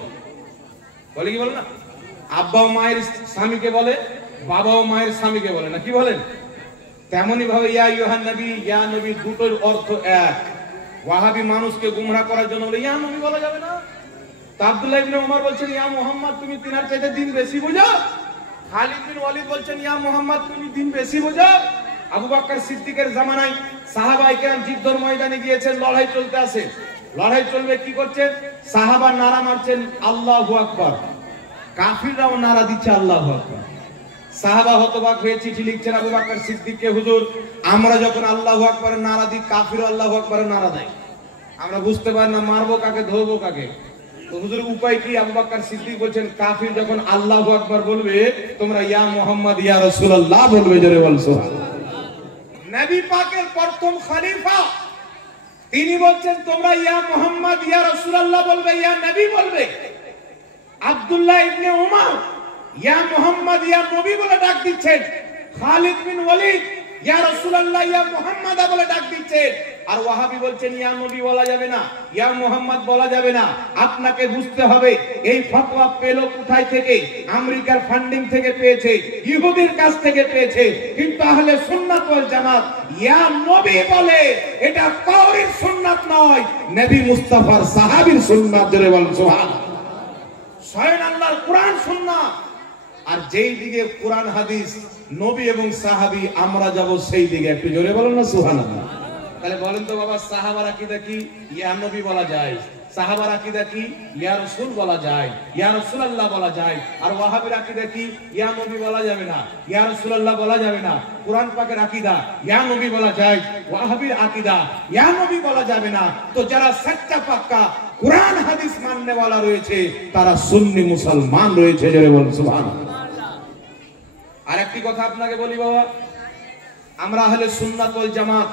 বলে কি বলে না? আব্বা ও মায়ের স্বামীকে বলে, বাবা ও মায়ের স্বামীকে বলে না, কি বলেন? তেমনি ভাবে ইয়া আইয়ুহান নবী, ইয়া নবী দুটোর অর্থ এক। ওয়াহাবি মানুষকে গুমরাহ করার জন্য বলে ইয়া নবী বলা যাবে না। আব্দুল্লাহ ইবনে ওমর বলছেন ইয়া মুহাম্মদ তুমি তিনার চাইতে দিন বেশি বোঝো। খালিদ বিন ওয়ালিদ বলছেন ইয়া মুহাম্মদ তুমি দিন বেশি বোঝো। আবু বকর সিদ্দিকের জামানায় সাহাবায়ে কেরাম যুদ্ধের ময়দানে গিয়েছেন, লড়াই চলতে আছে। লড়াই চলবে, কি করছেন? সাহাবা নারা মারছেন আল্লাহু আকবার, কাফিররাও নারা দিচ্ছে আল্লাহু আকবার। সাহাবা হতবাক হয়ে চিঠি লিখছেন আবু বকর সিদ্দিককে, হুজুর আমরা যখন আল্লাহু আকবারের নারা দিই, কাফিরও আল্লাহু আকবারের নারা দেয়, আমরা বুঝতে পারি না মারবো কাকে ধরবো কাকে। তো হুজুর উপায় কি? আবু বকর সিদ্দিক বলেন কাফির যখন আল্লাহু আকবার বলবে তোমরা ইয়া মুহাম্মদ ইয়া রাসূলুল্লাহ বলবে। জোরে বল সুবহানাল্লাহ। নবী পাকের প্রথম খলিফা তিনি বলছেন তোমরা ইয়া মুহাম্মদ ইয়া রাসূলুল্লাহ বলবে, ইয়া নবী বলবে। আব্দুল্লাহ ইবনে ওমর ইয়া মুহাম্মদ ইয়া নবী বলে ডাক দিচ্ছেন। খালিদ বিন ওয়ালিদ ইয়া রাসূলুল্লাহ ইয়া মুহাম্মদ বলে ডাক দিচ্ছেন। আর ওয়াহাবি বলছেন ইয়া নবী বলা যাবে না, ইয়া মুহাম্মদ বলা যাবে না। আপনাকে বুঝতে হবে এই ফতোয়া পেল কোথায় থেকে? আমেরিকার ফান্ডিং থেকে পেয়েছে, ইহুদির কাছ থেকে পেয়েছে। কিন্তু আহলে সুন্নাত ওয়াল জামাত ইয়া নবী বলে, এটা কওরির সুন্নাত নয়, নবী মুস্তাফার সাহাবীর সুন্নাত। জোরে বল সুবহানাল্লাহ। স্বয়ং আল্লাহর কোরআন সুন্নাত। আর যেই দিকে কোরআন হাদিস নবী এবং সাহাবী আমরা যাব সেই দিকে। একটু জোরে বলুন না সুবহানাল্লাহ। তাহলে বলেন তো বাবা, সাহাবার আকীদা কি? ইয়া নবী বলা যায়। সাহাবার আকীদা কি? ইয়া রাসূল বলা যায়, ইয়া রাসূলুল্লাহ বলা যায়। আর ওয়াহাবির আকীদা কি? ইয়া নবী বলা যাবে না, ইয়া রাসূলুল্লাহ বলা যাবে না। কোরআন পাকের আকীদা ইয়া নবী বলা যায়, ওয়াহাবির আকীদা ইয়া নবী বলা যাবে না। তো যারা সচ্চা পাক্কা কোরআন হাদিস মাননে वाला রয়েছে তারা সুন্নি মুসলমান রয়েছে। জোরে বলুন সুবহানাল্লাহ। আরেকটি কথা আপনাকে বলি বাবা, আমরা আহলে সুন্নাত ওয়াল জামাত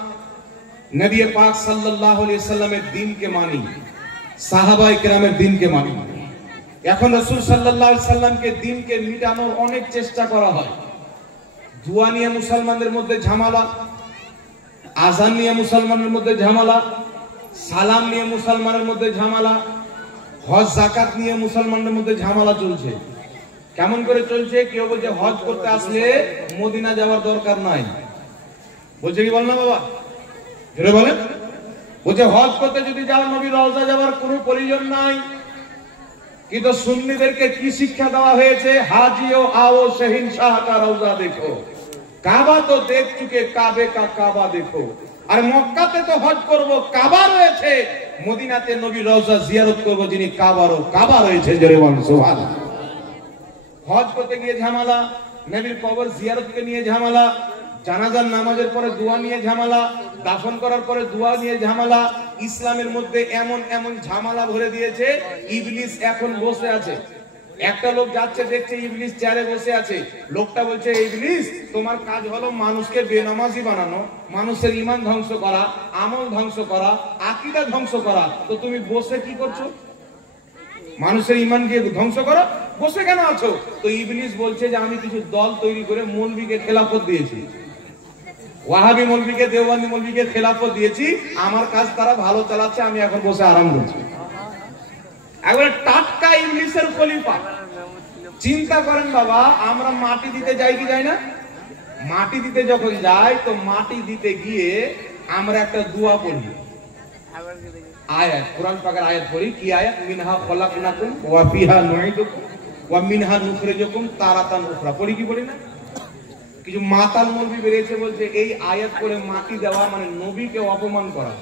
নবী পাক সাল্লাল্লাহু আলাইহি সাল্লামের দ্বীনকে মানি, সাহাবায়ে কেরামের দ্বীনকে মানি। এখন রাসূল সাল্লাল্লাহু আলাইহি সাল্লামকে দ্বীনকে মিটানোর অনেক চেষ্টা করা হয়। দুয়া নিয়ে মুসলমানদের মধ্যে ঝামেলা, আযান নিয়ে মুসলমানদের মধ্যে ঝামেলা, সালাম নিয়ে মুসলমানের মধ্যে ঝামেলা, হজ যাকাত নিয়ে মুসলমানদের মধ্যে ঝামেলা চলছে। কেমন করে চলছে? কেউ বলছে হজ করতে আসলে মদিনা যাওয়ার দরকার নাই, বলছে কি বল না বাবা, জোরে বলেন। বলছে হজ করতে যদি যাও নবীর রওজা যাওয়ার কোনো প্রয়োজন নাই। কিন্তু সুন্নিদেরকে কি শিক্ষা দেওয়া হয়েছে? হাজিও आओ शहंशाह का रौजा देखो, काबा तो देख चुके काबे का काबा देखो। আর মক্কাতে তো হজ করব, কাবা রয়েছে, মদিনাতে নবীর রওজা জিয়ারত করব যিনি কাবা রয়েছে, জোরে বলুন সুবহানাল্লাহ। হজ করতে গিয়ে ঝামেলা, নবীর কবর জিয়ারতকে নিয়ে ঝামেলা, জানাজার নামাজের পরে দোয়া নিয়ে ঝামেলা, দাফন করার পরে দোয়া নিয়ে ঝামেলা। ইসলামের মধ্যে এমন এমন ঝামেলা ভরে দিয়েছে, ইবলিস এখন বসে আছে। একটা লোক যাচ্ছে, দেখছে ইবলিস চেয়ারে বসে আছে। লোকটা বলছে, ইবলিস তোমার কাজ হলো মানুষকে বেনামাজি বানানো, মানুষের ঈমান ধ্বংস করা, আমল ধ্বংস করা, আকীদা ধ্বংস করা, তো তুমি বসে কি করছো? মানুষের ঈমানকে ধ্বংস করো, বসে কেন আছো? তো ইবলিস বলছে যে আমি কিছু দল তৈরি করে মৌলবীকে খেলাফত দিয়েছি, ওয়াহাবি মৌলবীকে, দেওবন্দি মৌলবীকে খেলাফত দিয়েছি, আমার কাজ তারা ভালো চালাচ্ছে, আমি এখন বসে আরাম করছি। একবারে টাটকা ইবলিসের খলিফা। চিন্তা করেন বাবা, আমরা মাটি দিতে যাই কি যাই না? মাটি দিতে যখন যাই, তো মাটি দিতে গিয়ে আমরা একটা দোয়া পড়ি, আয়াত, কোরআন পাকের আয়াত পড়ি। কি আয়াত? মিনহা খলাকনাকুম ওয়া ফিহা নুঈদুকুম ওয়া মিনহা নুখরিজুকুম তারাতান উখরা। পড়ি কি পড়ি না? কিছু মাতাল মৌলবি বেরিয়েছে, বলছে এই আয়াত পড়ে মাটি দেওয়া মানে নবীকে অপমান করা।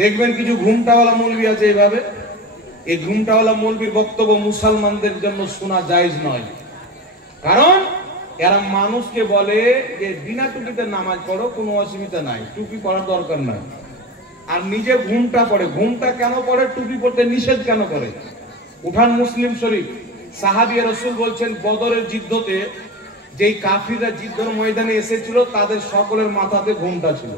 দেখবেন কিছু ঘুমটাওয়ালা মৌলবি আছে এইভাবে। এই ঘুমটাওয়ালা মৌলবির বক্তব্য মুসলমানদের জন্য শোনা জায়েজ নয়, কারণ এরা মানুষকে বলে যে বিনা টুপিতে নামাজ পড়ো, কোনো অসুবিধা নাই, টুপি পরার দরকার নাই, আর নিজে ঘুমটা পড়ে। ঘুমটা কেন পড়ে? টুপি পড়তে নিষেধ কেন করে? উঠান মুসলিম শরীফ, সাহাবী রাসূল বলছেন, বদরের যুদ্ধতে যেই কাফিররা যুদ্ধের ময়দানে এসেছিল, তাদের সকলের মাথাতে ঘুমটা ছিল।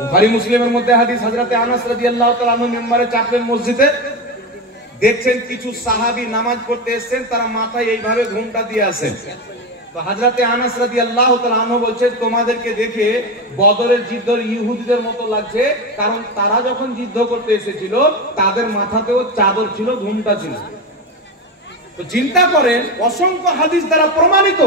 বুখারী মুসলিমের মধ্যে হাদিস, হযরতে আনাস রাদিয়াল্লাহু তাআলা আনহু মিম্বারে চাপলেন মসজিদে, দেখছেন কিছু সাহাবী নামাজ পড়তে এসেছেন, তারা মাথায় এইভাবে ঘুমটা দিয়ে আসেন। তো হযরতে আনাস রাদিয়াল্লাহু তাআলা আনহু বলছেন, তোমাদেরকে দেখে বদরের যুদ্ধের ইহুদিদের মতো লাগছে, কারণ তারা যখন যুদ্ধ করতে এসেছিল তাদের মাথাতেও চাদর ছিল, ঘুমটা ছিল। তো চিন্তা করেন, অসংখ্য হাদিস দ্বারা প্রমাণিত,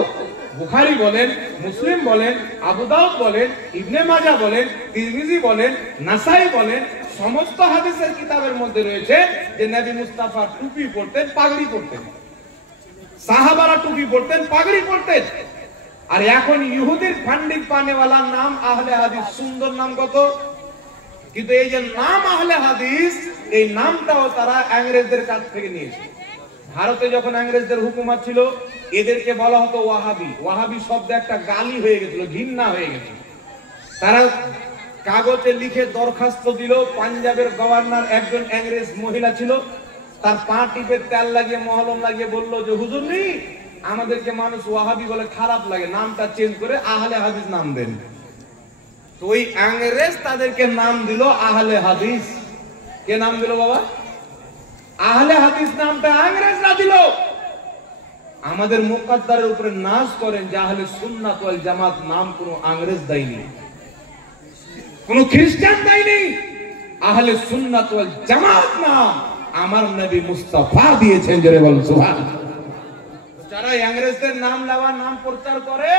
বুখারী বলেন, মুসলিম বলেন, আবু দাউদ বলেন, ইবনে মাজাহ বলেন, তিরমিজি বলেন, নাসাই বলেন, সমস্ত হাদিসের কিতাবের মধ্যে রয়েছে যে নবী মুস্তাফা টুপি পরতেন, পাগড়ি পরতেন, সাহাবারা টুপি পরতেন, পাগড়ি পরতেন। আর এখন ইহুদির ফান্ডিং পানেওয়ালার নাম আহলে হাদিস। সুন্দর নাম কত, কিন্তু এই যে নাম আহলে হাদিস, এই নামটাও তারা ইংরেজদের কাছ থেকে নিয়েছে। ভারতে যখন ইংরেজদের হুকুমত ছিল, এদেরকে বলা হতো ওয়াহাবি। ওয়াহাবি শব্দ একটা গালি হয়ে গেছিল, ঘৃণা হয়ে গেছিল। তারা কাগজে লিখে দরখাস্ত দিল। পাঞ্জাবের গভর্নর একজন ইংরেজ মহিলা ছিল, তার পা টিপে তেল লাগিয়ে মহলম লাগিয়ে বলল যে হুজুর নি, আমাদেরকে মানুষ ওয়াহাবি বলে খারাপ লাগে, নামটা চেঞ্জ করে আহলে হাদিস নাম দেন। তো ওই ইংরেজ তাদেরকে নাম দিল আহলে হাদিস। কে নাম দিল বাবা? আহলে হাদিস নামটা ইংরেজরা দিল। আমাদের মুকাদ্দারের উপরে নাজ করেন যে আহলে সুন্নাত ওয়াল জামাত নাম কোনো ইংরেজ দেয়নি, কোনো খ্রিস্টান দেয়নি। আহলে সুন্নাত ওয়াল জামাত নাম আমার নবী মুস্তাফা দিয়েছেন, জোরে বলুন সুবহানাল্লাহ। যারা ইংরেজদের নাম নেওয়া, নাম প্রচার করে,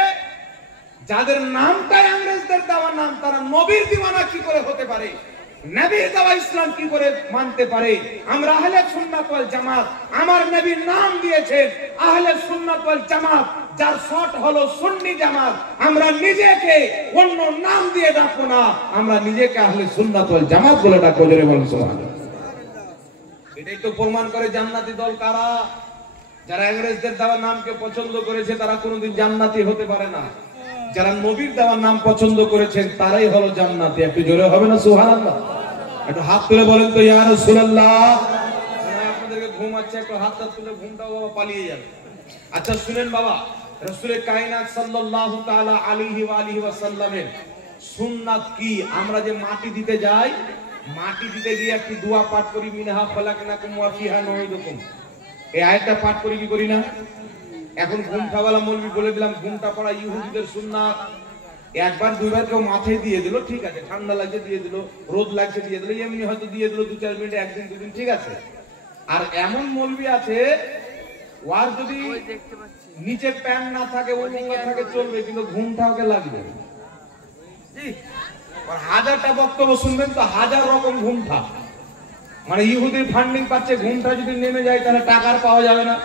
যাদের নামটা ইংরেজদের দেওয়া নাম, তারা নবীর দিওয়ানা কি করে হতে পারে? নবীর দেওয়া ইসলাম কি করে মানতে পারে? আমরা আহলে সুন্নাত ওয়াল জামাত, আমার নবীর নাম দিয়েছেন আহলে সুন্নাত ওয়াল জামাত, যার শর্ট হলো সুন্নি জামাত। আমরা নিজেকে অন্য নাম দিয়ে ডাকবো না, আমরা নিজেকে আহলে সুন্নাত ওয়াল জামাত বলে ডাকবো, জোরে বলুন সুবহানাল্লাহ। এটাই তো প্রমাণ করে জান্নাতি দল কারা। যারা ইংরেজদের দেওয়া নামকে পছন্দ করেছে, তারা কোনোদিন জান্নাতি হতে পারে না। যারা নবীর দেওয়া নাম পছন্দ করেছেন, তারাই হলো জান্নাতি। একটু জোরে হবে না সুবহানাল্লাহ? একটু হাত তুলে বলেন তো ইয়া রাসূলুল্লাহ। আপনাদেরকে ঘুম আছে, একটু হাতটা তুলে ঘুমটাও বাবা পালিয়ে যাবে। আচ্ছা শুনেন বাবা, রাসূলে কায়নাত সাল্লাল্লাহু তাআলা আলাইহি ওয়া আলিহি ওয়াসাল্লামের সুন্নাত কি? আমরা যে মাটি দিতে যাই, মাটি দিতে গিয়ে একটি দোয়া পাঠ করি, মিনহা খলাকনাকুম ওয়া ফিহা নুঈদুকুম। এই আয়াতটা পাঠ করি কি করি না? এখন ঘুমটাওয়ালা মৌলবি বলে দিলাম, ঘুমটা পড়া ইহুদিদের সুন্নাত। একবার দুইবার কেউ মাথায় দিয়ে দিল, ঠিক আছে, ঠান্ডা লাগছে দিয়ে দিল, রোদ লাগছে দিয়ে দিল, এমনি হয়তো দিয়ে দিল 2-4 মিনিট, একদিন দুদিন, ঠিক আছে। আর এমন মৌলবি আছে, ওয়ার যদি নিচে প্যান্ট না থাকে, ওই মোঙ্গা থাকে চলবে, কিন্তু ঘুমটা ওকে লাগবে। আর হাজারটা বক্তব্য শুনবেন তো হাজার রকম ঘুমটা, মানে ইহুদির ফান্ডিং পাচ্ছে, ঘুমটা যদি নেমে যায় তাহলে টাকার পাওয়া যাবে না।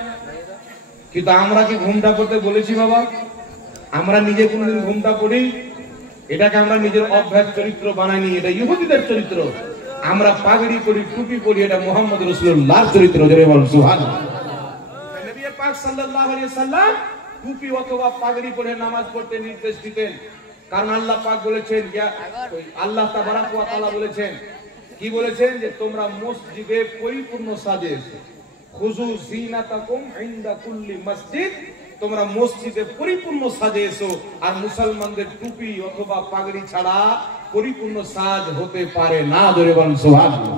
কিন্তু আমরা কি ঘুমটা পড়তে বলেছি বাবা? আমরা নিজে কোনদিন ঘুমটা পড়ি? এটাকে আমরা নিজের অভ্যাস চরিত্র বানাইনি, এটা ইহুদিদের চরিত্র। আমরা পাগড়ি পরি, টুপি পরি, এটা মুহাম্মদ রাসূলুল্লাহর চরিত্র। জোরে বলুন সুবহানাল্লাহ। নবী পাক সাল্লাল্লাহু আলাইহি সাল্লাম টুপি অথবা পাগড়ি পরে নামাজ পড়তে নির্দেশ দিতেন, কারণ আল্লাহ পাক বলেছেন, আল্লাহ তাবারাক ওয়া তাআলা বলেছেন, কি বলেছেন, যে তোমরা মসজিদে পরিপূর্ণ সাজে এসো, খুযু যিনাতাকুম ইনদা কুল্লি মসজিদ, তোমরা মসজিদে পরিপূর্ণ সাজে এসো। আর মুসলমানদের টুপি অথবা পাগড়ি ছাড়া পরিপূর্ণ সাজ হতে পারে না। জোরে বলুন সুবহানাল্লাহ।